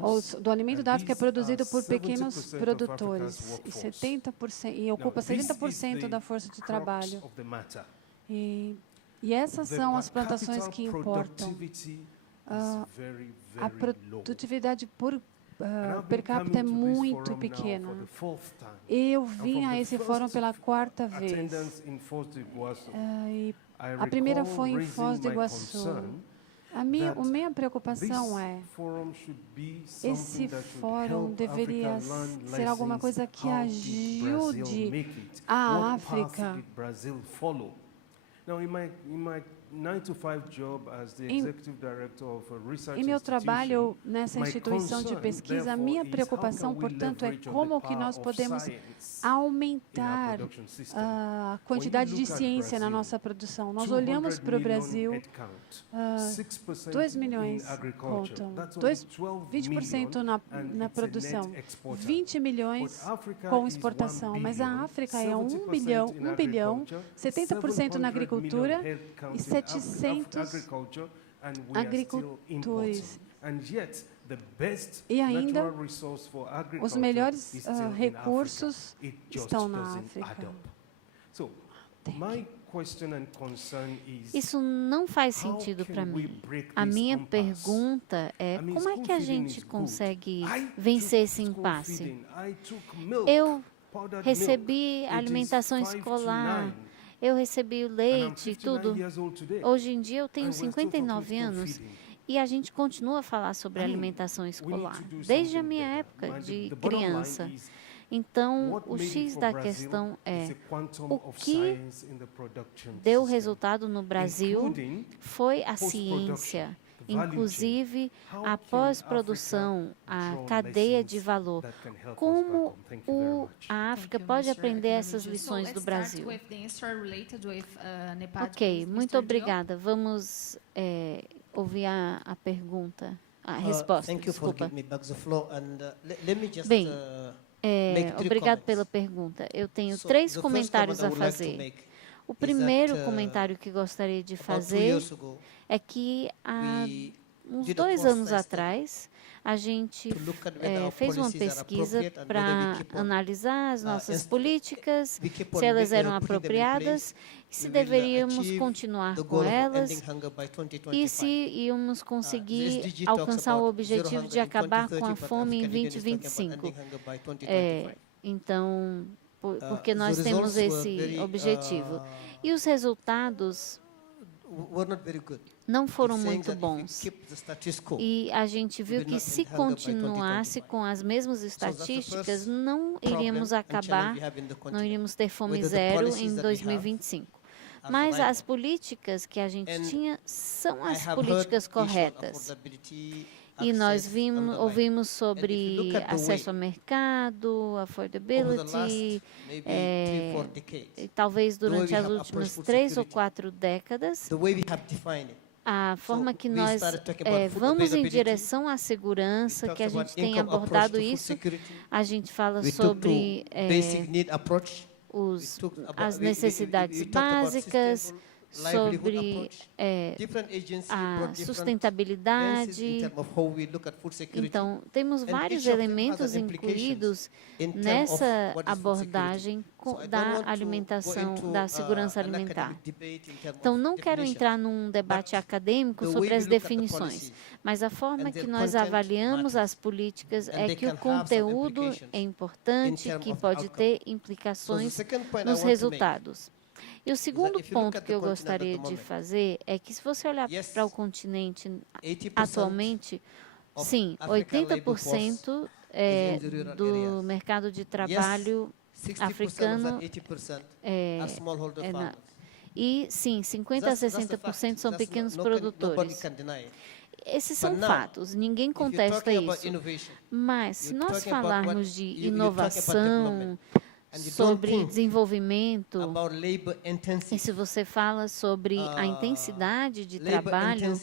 ou do alimento da África é produzido por pequenos produtores e 70% e ocupa 70% da força de trabalho. E essas são as plantações que importam. A produtividade per capita é muito pequena. Eu vim a esse fórum pela 4ª vez. A primeira foi em Foz do Iguaçu. A minha preocupação é, esse fórum deveria ser alguma coisa que ajude a África. Em meu trabalho nessa instituição de pesquisa, a minha preocupação, portanto, é como que nós podemos aumentar a quantidade de ciência na nossa produção. Nós olhamos para o Brasil, 2 milhões contam, 20% na produção, 20 milhões com exportação, mas a África é 1 bilhão, 70% na agricultura e 700 agricultores. E ainda, os melhores recursos estão na África. Isso não faz sentido para mim. A minha pergunta é, como é que a gente consegue vencer esse impasse? Eu recebi alimentação escolar, eu recebi o leite e tudo. Hoje em dia eu tenho 59 anos e a gente continua a falar sobre alimentação escolar, desde a minha época de criança. Então, o X da questão é, o que deu resultado no Brasil foi a ciência, inclusive a pós-produção, a cadeia de valor. Como a África pode aprender essas lições do Brasil? Ok, muito obrigada. Vamos ouvir a pergunta, a resposta, desculpa. Bem, obrigado pela pergunta. Eu tenho 3 comentários a fazer. O primeiro comentário que gostaria de fazer é que há uns 2 anos atrás, a gente fez uma pesquisa para analisar as nossas políticas, se elas eram apropriadas, se deveríamos continuar com elas e se íamos conseguir alcançar o objetivo de acabar com a fome em 2025. Então, porque nós temos esse objetivo. E os resultados não foram muito bons. E a gente viu que se continuasse com as mesmas estatísticas, não iríamos acabar, não iríamos ter fome zero em 2025. Mas as políticas que a gente tinha são as políticas corretas. E nós ouvimos sobre acesso ao mercado, affordability, e talvez durante as últimas 3 ou 4 décadas, a forma que nós vamos em direção à segurança, que a gente tem abordado isso, a gente fala sobre as necessidades básicas, sobre a sustentabilidade. Então, temos vários elementos incluídos nessa abordagem da alimentação, da segurança alimentar. Então, não quero entrar num debate acadêmico sobre as definições, mas a forma que nós avaliamos as políticas é que o conteúdo é importante, que pode ter implicações nos resultados. E o segudo ponto que eu gostaria de fazer é que, se você olhar para o continente atualmente, sim, 80% do mercado de trabalho africano e, sim, 50% a 60% são pequenos produtores. Esses são fatos, ninguém contesta isso. Mas, se nós falarmos de inovação, sobre desenvolvimento, e se você fala sobre a intensidade de trabalho,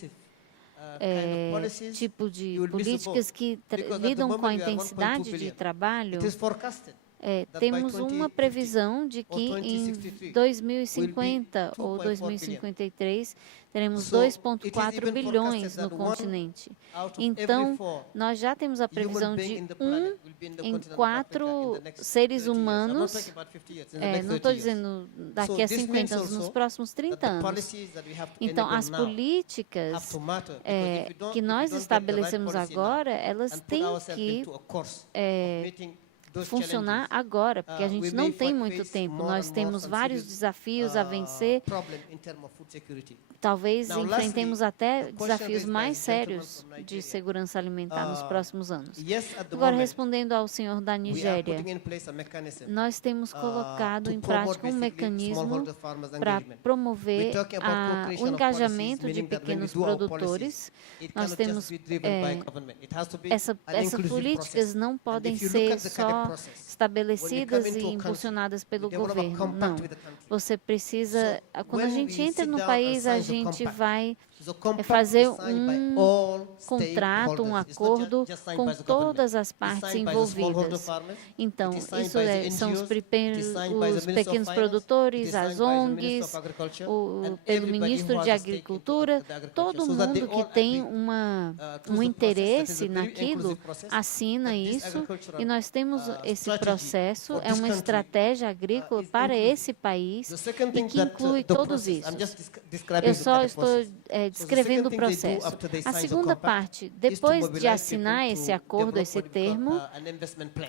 tipo de políticas que lidam com a intensidade de trabalho, temos uma previsão de que em 2050 ou 2053 teremos 2,4 bilhões no continente. Então, nós já temos a previsão de 1 em 4 seres humanos, não estou dizendo daqui a 50 anos, nos próximos 30 anos. Então, as políticas que nós estabelecemos agora, elas têm que funcionar agora, porque a gente não tem muito tempo. Nós temos vários desafios a vencer. Talvez enfrentemos até desafios mais sérios de segurança alimentar nos próximos anos. Agora, respondendo ao senhor da Nigéria, nós temos colocado em prática um mecanismo para promover o engajamento de pequenos produtores. Nós temos essas políticas não podem ser só estabelecidas e impulsionadas pelo governo. Não. Você precisa, quando a gente entra no país, a gente vai fazer um contrato, um acordo com todas as partes envolvidas. Então, isso são os pequenos produtores, as ONGs, pelo ministro de Agricultura, todo mundo que tem um interesse naquilo assina isso, e nós temos esse processo, é uma estratégia agrícola para esse país e que inclui todos isso. Eu só estou descrevendo o processo. A segunda parte, depois de assinar esse acordo, esse termo,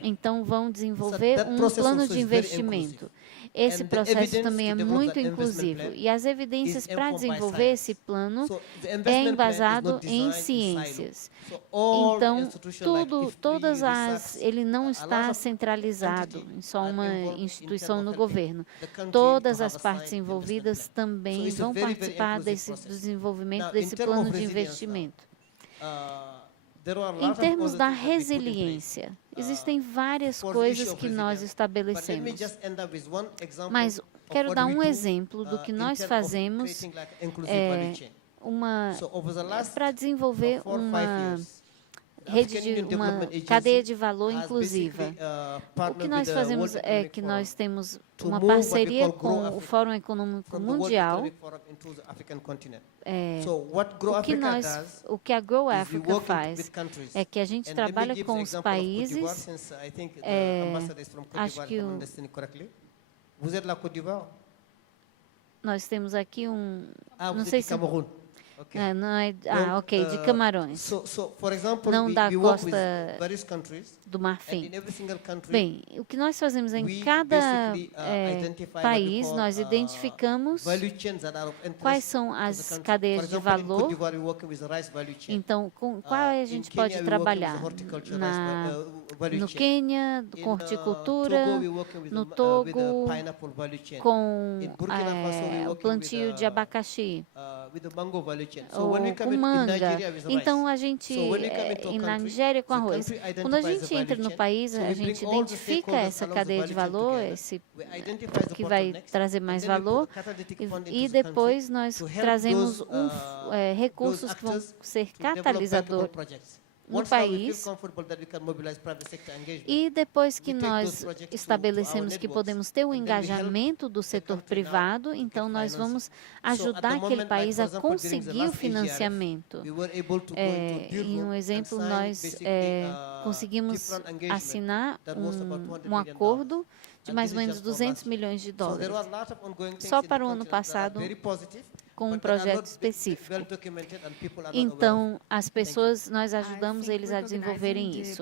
então vão desenvolver um plano de investimento. Esse processo também é muito inclusivo. E as evidências para desenvolver esse plano é embasado em ciências. Então, ele não está centralizado em só uma instituição no governo. Todas as partes envolvidas também vão participar do desenvolvimento desse plano de investimento. Em termos da resiliência, existem várias coisas que nós estabelecemos, mas quero dar um exemplo do que nós fazemos para desenvolver uma cadeia de valor inclusiva. O que nós fazemos é que nós temos uma parceria com o Fórum Econômico Mundial. O que a Grow Africa faz é que a gente trabalha com os países. Acho que nós temos aqui não sei se de Camarões, não da costa do Marfim. Bem, o que nós fazemos em cada país, nós identificamos quais são as cadeias de valor. Então, com qual a gente pode trabalhar? No Quênia, com horticultura, no Togo, com o plantio de abacaxi, ou com manga. Então, a gente, na Nigéria, com arroz. Quando a gente entra no país, a gente identifica essa cadeia de valor, que vai trazer mais valor, e depois nós trazemos recursos que vão ser catalisadores no país, e depois que nós estabelecemos que podemos ter o engajamento do setor privado, então nós vamos ajudar aquele país a conseguir o financiamento. Em um exemplo, nós conseguimos assinar um acordo de mais ou menos 200 milhões de dólares, só para o ano passado, com um projeto específico. Então, as pessoas, nós ajudamos eles a desenvolverem isso.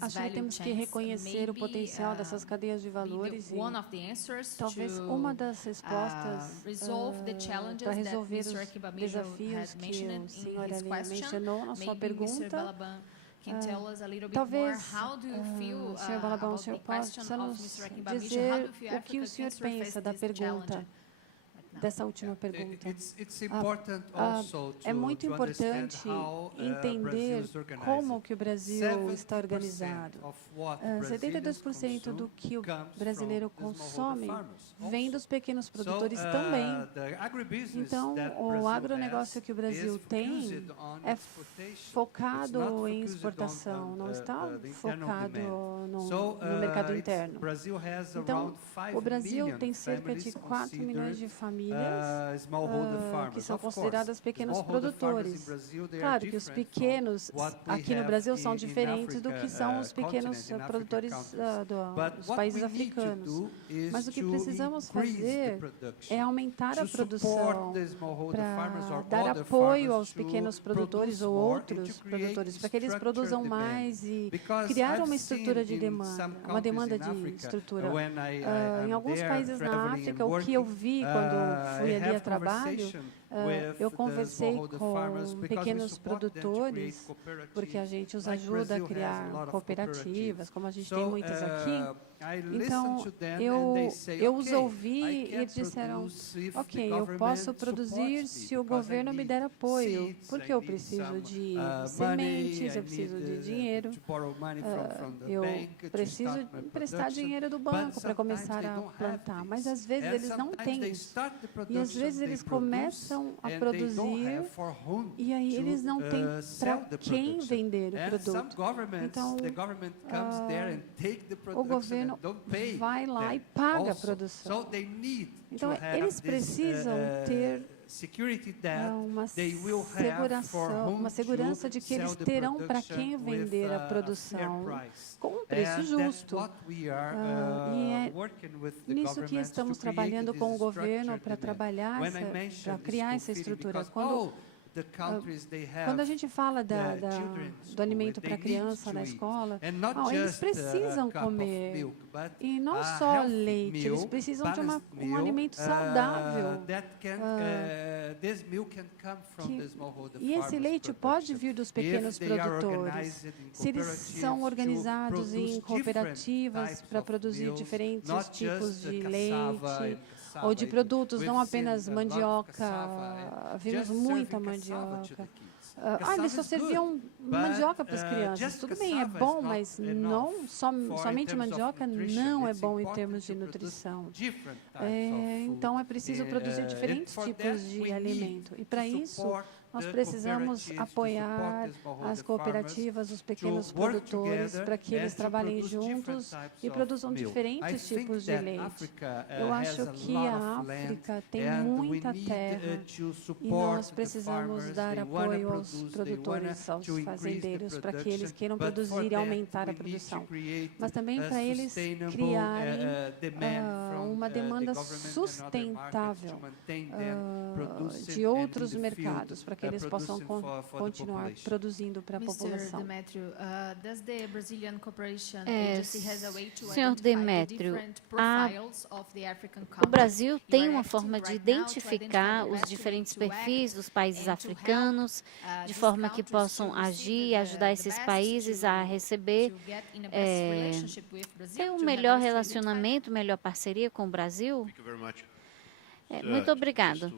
Acho que temos que reconhecer o potencial dessas cadeias de valores e talvez uma das respostas para resolver os desafios que o senhor ali mencionou na sua pergunta. Talvez, senhor Balabão, o senhor possa nos dizer o que o senhor pensa da pergunta. dessa última pergunta. É muito importante entender como que o Brasil está organizado. 72% do que o brasileiro consome vem dos pequenos produtores também. Então, o agronegócio que o Brasil tem é focado em exportação, não está focado no mercado interno. Então, o Brasil tem cerca de 4 milhões de famílias que são consideradas pequenos produtores. Claro que os pequenos aqui no Brasil são diferentes do que são os pequenos produtores dos países africanos. Mas o que precisamos fazer é aumentar a produção para dar apoio aos pequenos produtores ou outros produtores, para que eles produzam mais e criar uma estrutura de demanda, uma demanda de estrutura. Em alguns países na África, o que eu vi quando fui ali a trabalho, eu conversei com pequenos produtores, porque a gente os ajuda a criar cooperativas, como a gente tem muitas aqui. Então, eu os ouvi e eles disseram, ok, eu posso produzir se o governo me der apoio, porque eu preciso de sementes, eu preciso de dinheiro, eu preciso emprestar dinheiro do banco para começar a plantar, mas às vezes eles não têm isso. E às vezes eles começam a produzir e aí eles não têm para quem vender o produto. Então, o governo vai lá e paga a produção. Então, eles precisam ter uma segurança de que eles terão para quem vender a produção com um preço justo. E é nisso que estamos trabalhando com o governo para para criar essa estrutura. Quando a gente fala do alimento para a criança na escola, eles precisam comer, e não só leite, eles precisam de um alimento saudável. E esse leite pode vir dos pequenos produtores. Se eles são organizados em cooperativas para produzir diferentes tipos de leite, ou de produtos, não apenas mandioca, vimos muita mandioca. Eles só serviam mandioca para as crianças. Tudo bem, é bom, mas não somente mandioca não é bom em termos de nutrição. Então, é preciso produzir diferentes tipos de alimento. E, para isso, nós precisamos apoiar as cooperativas, os pequenos produtores, para que eles trabalhem juntos e produzam diferentes tipos de leite. Eu acho que a África tem muita terra e nós precisamos dar apoio aos produtores, aos fazendeiros, para que eles queiram produzir e aumentar a produção. Mas também para eles criarem uma demanda sustentável de outros mercados, para que eles possam continuar produzindo para a população. Senhor Demétrio, o Brasil tem uma forma de identificar os diferentes perfis dos países africanos, de forma que possam agir e ajudar esses países a receber, ter um melhor relacionamento, melhor parceria com o Brasil? Muito obrigado.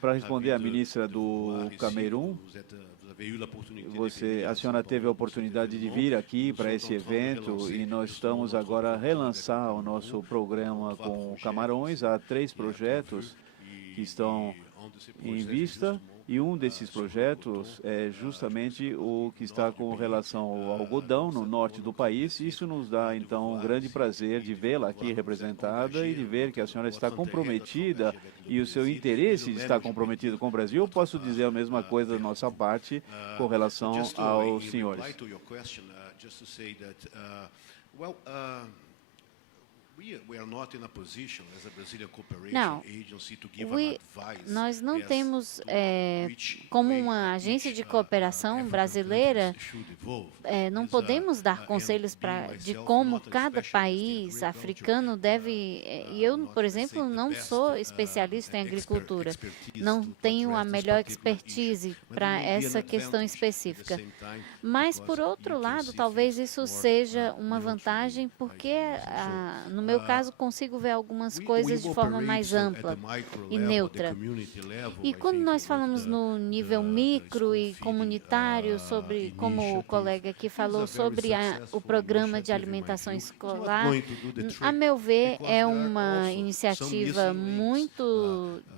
Para responder à ministra do Camerun, a senhora teve a oportunidade de vir aqui para esse evento e nós estamos agora a relançar o nosso programa com Camarões. Há 3 projetos que estão em vista e um desses projetos é justamente o que está com relação ao algodão no norte do país. Isso nos dá, então, um grande prazer de vê-la aqui representada e de ver que a senhora está comprometida e o seu interesse está comprometido com o Brasil. Eu posso dizer a mesma coisa da nossa parte com relação aos senhores. Não, nós não temos, como uma agência de cooperação brasileira, não podemos dar conselhos de como cada país africano deve... E eu, por exemplo, não sou especialista em agricultura, não tenho a melhor expertise para essa questão específica. Mas, por outro lado, talvez isso seja uma vantagem, porque no No meu caso, consigo ver algumas coisas de forma mais ampla e neutra. E quando nós falamos no nível micro e comunitário, sobre, como o colega aqui falou, sobre o programa de alimentação escolar, a meu ver, é uma iniciativa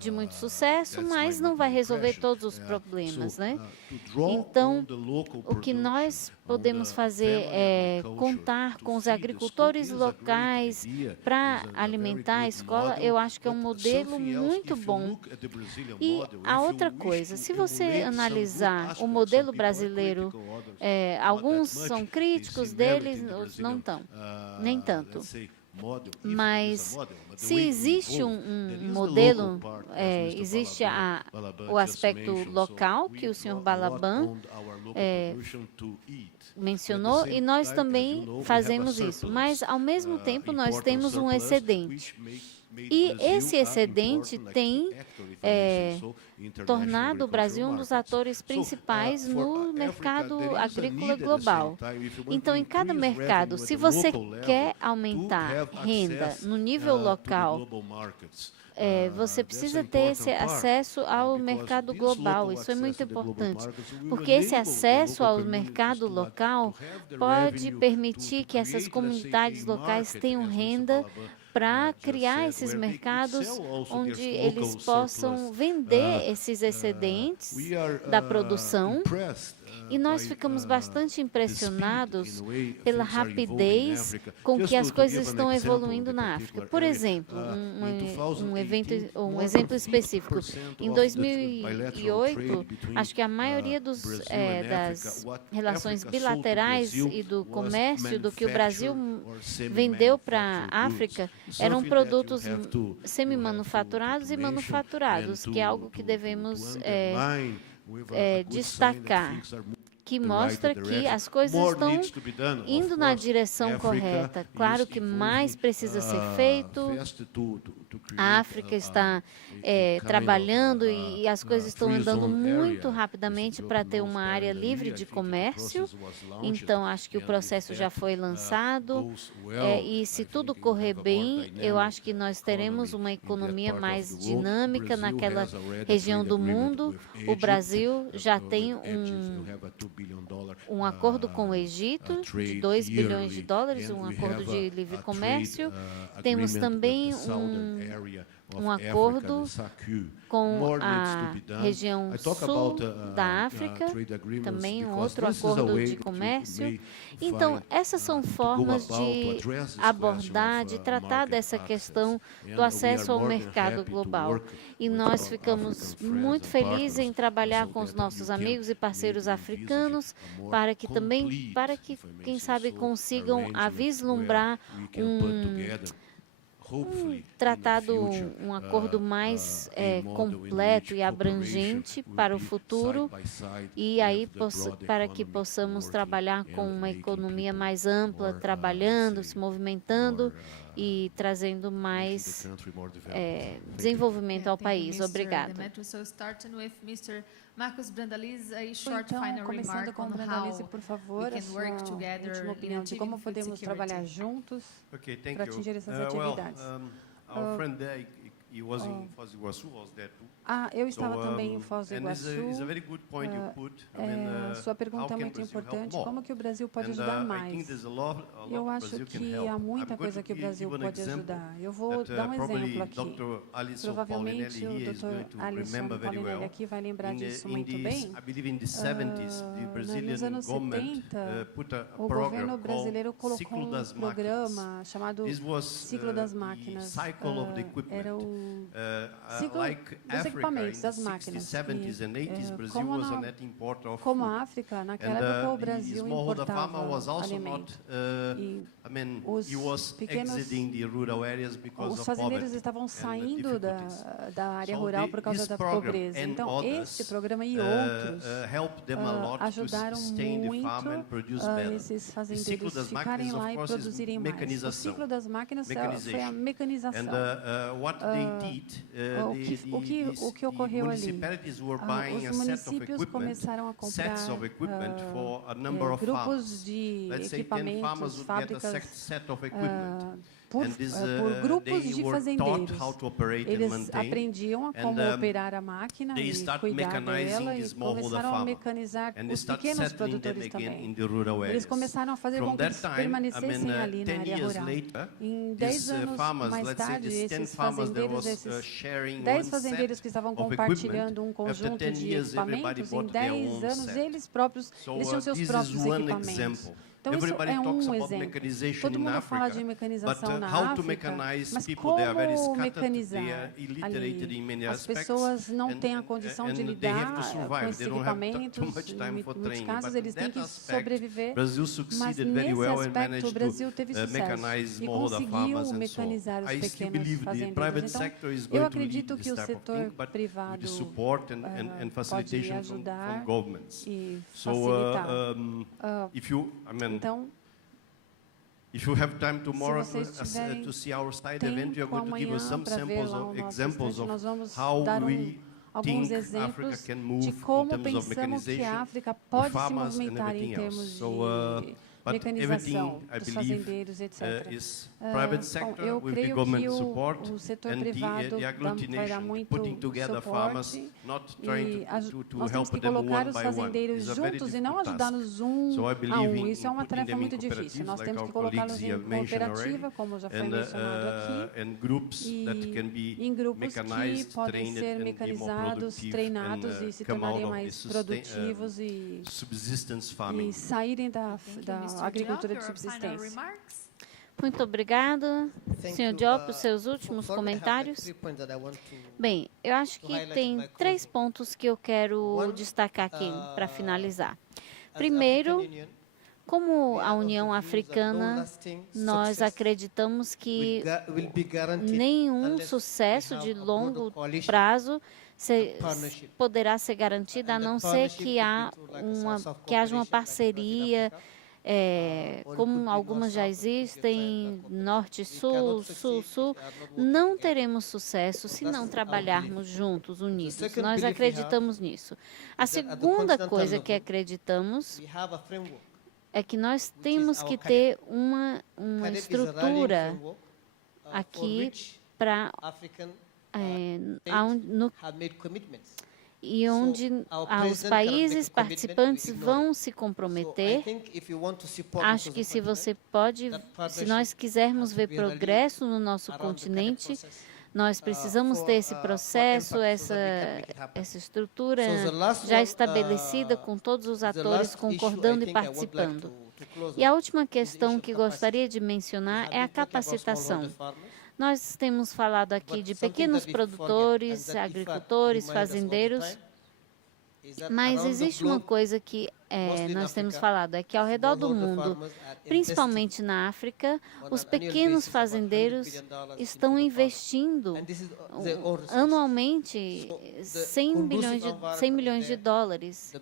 de muito sucesso, mas não vai resolver todos os problemas, né? Então, o que nós podemos fazer é contar com os agricultores locais para alimentar a escola. Eu acho que é um modelo muito bom. E a outra coisa, se você analisar o modelo brasileiro, alguns são críticos deles, outros não estão, nem tanto. Mas se existe um modelo, existe o aspecto local, que o senhor Balaban mencionou, e nós também fazemos isso. Mas, ao mesmo tempo, nós temos um excedente. E esse excedente tem tornado o Brasil um dos atores principais no mercado agrícola global. Então, em cada mercado, se você quer aumentar renda no nível local, você precisa ter esse acesso ao mercado global. Isso é muito importante, porque esse acesso ao mercado local pode permitir que essas comunidades locais tenham renda para criar esses mercados onde eles possam vender esses excedentes da produção. E nós ficamos bastante impressionados pela rapidez com que as coisas estão evoluindo na África. Por exemplo, um exemplo específico. Em 2008, acho que a maioria das relações bilaterais e do comércio do que o Brasil vendeu para a África eram produtos semi-manufaturados e manufaturados, que é algo que devemos destacar, que mostra que as coisas estão indo na direção correta. Claro que mais precisa ser feito. A África está trabalhando e as coisas estão andando muito rapidamente para ter uma área livre de comércio. Então, acho que o processo já foi lançado. E se tudo correr bem, eu acho que nós teremos uma economia mais dinâmica naquela região do mundo. O Brasil já tem um acordo com o Egito de 2 bilhões de dólares, um acordo de livre comércio. Temos também um acordo com a região sul da África, também um outro acordo de comércio. Então, essas são formas de abordar, de tratar dessa questão do acesso ao mercado global. E nós ficamos muito felizes em trabalhar com os nossos amigos e parceiros africanos para que, quem sabe, consigam vislumbrar um acordo mais completo e abrangente para o futuro, e aí para que possamos trabalhar com uma economia mais ampla, trabalhando, se movimentando e trazendo mais desenvolvimento ao país. Obrigada. Marcos Brandalize, a short final começando com o Brandalize, por favor, a sua última opinião de como podemos trabalhar juntos para atingir essas atividades. Our friend there, he was in Foz do Iguaçu, was there too. Eu estava também em Foz do Iguaçu. Sua pergunta é muito importante. Como que o Brasil pode ajudar mais? Eu acho que há muita coisa que o Brasil pode ajudar. Eu vou dar um exemplo aqui. Provavelmente o Dr. Alisson Paulinelli aqui vai lembrar disso muito bem. Nos anos 70, o governo brasileiro colocou um programa chamado Ciclo das Máquinas. Era o ciclo dos equipamentos, das máquinas. Como a África, naquela época o Brasil importava alimento. E os fazendeiros estavam saindo da área rural por causa da pobreza. Então, este programa e outros ajudaram muito esses fazendeiros ficarem lá e produzirem mais. O ciclo das máquinas foi a mecanização. O que ocorreu ali? Os municípios começaram a comprar grupos de equipamentos, fábricas por grupos de fazendeiros. Eles aprendiam a como operar a máquina e cuidar dela e começaram a mecanizar os pequenos produtores também. Eles começaram a fazer com que eles permanecessem ali na área rural. Em 10 anos mais tarde, esses fazendeiros, esses 10 fazendeiros que estavam compartilhando um conjunto de equipamentos, em 10 anos eles próprios, eles tinham seus próprios equipamentos. Então, isso é um exemplo. Todo mundo fala de mecanização na África, mas como mecanizar ali? As pessoas não têm a condição de lidar com esses equipamentos, em muitos casos eles têm que sobreviver, mas nesse aspecto o Brasil teve sucesso e conseguiu mecanizar os pequenos fazendeiros. Então, eu acredito que o setor privado pode ajudar e facilitar. Então, if you have time tomorrow to see our side event, we are going to give you some examples of how we think Africa can move in terms of mechanization, pode se movimentar em termos de mecanização dos fazendeiros, etc. Eu creio que o setor privado vai dar muito suporte e nós temos que colocar os fazendeiros juntos e não ajudá-los um a um. Isso é uma tarefa muito difícil. Nós temos que colocá-los em cooperativa, como já foi mencionado aqui, e em grupos que podem ser mecanizados, treinados e se tornarem mais produtivos e saírem da agricultura de subsistência. Muito obrigado, Sr. Diop, os seus últimos comentários. Bem, eu acho que tem 3 pontos que eu quero destacar aqui para finalizar. Primeiro, como a União Africana, nós acreditamos que nenhum sucesso de longo prazo poderá ser garantido, a não ser que haja uma parceria, como algumas já existem, norte-sul, sul-sul. Não teremos sucesso se não trabalharmos juntos, unidos. Nós acreditamos nisso. A segunda coisa que acreditamos é que nós temos que ter uma estrutura aqui para e onde os países participantes vão se comprometer. Acho que se nós quisermos ver progresso no nosso continente, nós precisamos ter esse processo, essa estrutura já estabelecida, com todos os atores concordando e participando. E a última questão que gostaria de mencionar é a capacitação. Nós temos falado aqui de pequenos produtores, agricultores, fazendeiros, mas existe uma coisa que nós temos falado, é que ao redor do mundo, principalmente na África, os pequenos fazendeiros estão investindo anualmente 100 milhões de dólares.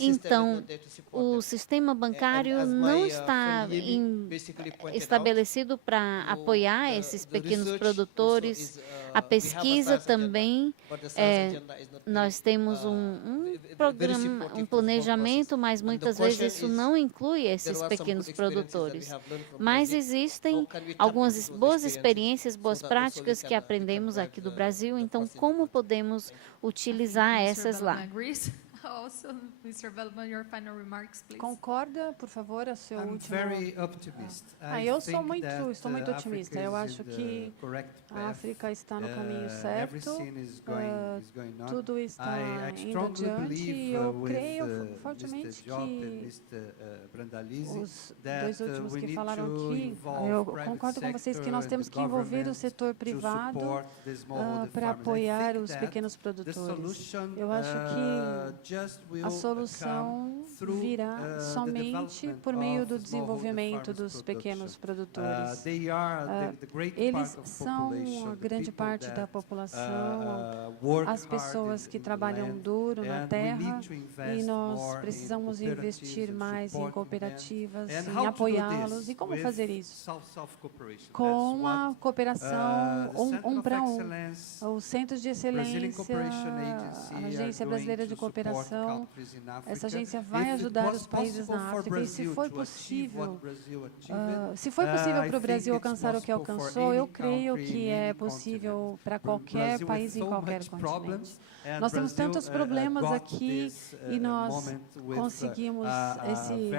Então, o sistema bancário não está estabelecido para apoiar esses pequenos produtores. A pesquisa também, nós temos um programa, um planejamento, mas muitas vezes isso não inclui esses pequenos produtores. Mas existem algumas boas experiências, boas práticas que aprendemos aqui do Brasil, então como podemos utilizar essas lá? Concorda, por favor, a seu último... estou muito otimista. Eu acho que a África está no caminho certo, tudo está indo adiante e eu creio fortemente que os 2 últimos que falaram aqui, eu concordo com vocês que nós temos que envolver o setor privado para apoiar os pequenos produtores. Eu acho que a solução virá somente por meio do desenvolvimento dos pequenos produtores. Eles são a grande parte da população, as pessoas que trabalham duro na terra, e nós precisamos investir mais em cooperativas, em apoiá-los. E como fazer isso? Com a cooperação para os centros de excelência, a Agência Brasileira de Cooperação. Essa agência vai ajudar os países na África. E se foi possível para o Brasil alcançar o que alcançou, eu creio que é possível para qualquer país em qualquer continente. Nós temos tantos problemas aqui e nós conseguimos esse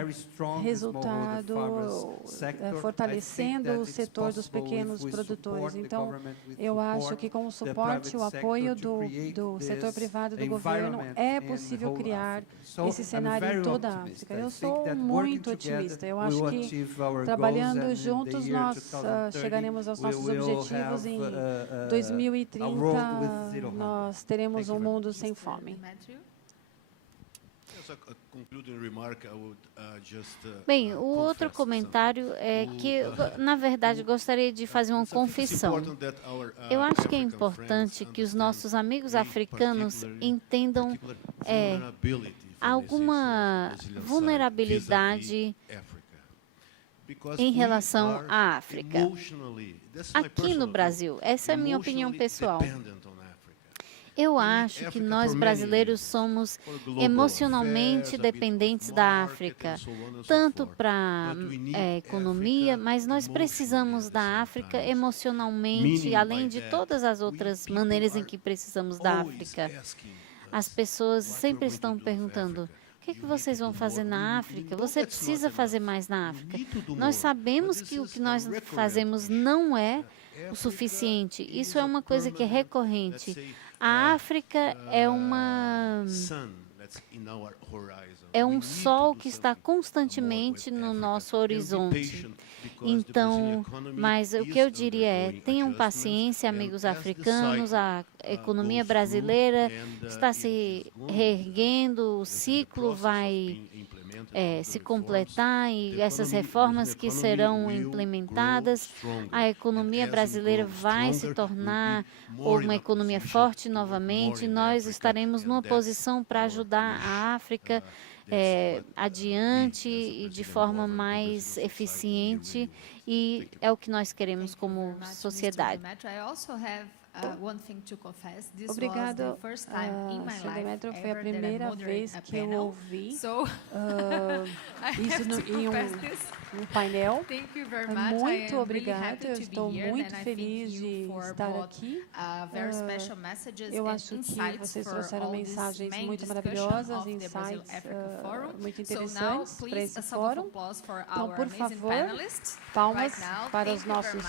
resultado fortalecendo o setor dos pequenos produtores. Então, eu acho que com o suporte, o apoio do setor privado do governo, é possível criar esse cenário em toda a África. Eu sou muito otimista. Eu acho que, trabalhando juntos, nós chegaremos aos nossos objetivos em 2030, nós teremos um mundo sem fome. Bem, o outro comentário é que, na verdade, gostaria de fazer uma confissão. Eu acho que é importante que os nossos amigos africanos entendam alguma vulnerabilidade em relação à África. Aqui no Brasil, essa é a minha opinião pessoal. Eu acho que nós brasileiros somos emocionalmente dependentes da África, tanto para a economia, mas nós precisamos da África emocionalmente, além de todas as outras maneiras em que precisamos da África. As pessoas sempre estão perguntando: o que vocês vão fazer na África? Você precisa fazer mais na África. Nós sabemos que o que nós fazemos não é o suficiente. Isso é uma coisa que é recorrente. A África é um sol que está constantemente no nosso horizonte. Então, mas o que eu diria é: tenham paciência, amigos africanos, a economia brasileira está se reerguendo, o ciclo vai se completar e essas reformas que serão implementadas, a economia brasileira vai se tornar uma economia forte novamente. Nós estaremos numa posição para ajudar a África adiante e de forma mais eficiente, e é o que nós queremos como sociedade. Obrigado, Sr. Demetrio. Foi a primeira vez que eu ouvi isso em um painel. Muito obrigada. Eu estou muito feliz de estar aqui. Eu acho que vocês trouxeram mensagens muito maravilhosas, insights muito interessantes para esse fórum. Então, por favor, palmas para os nossos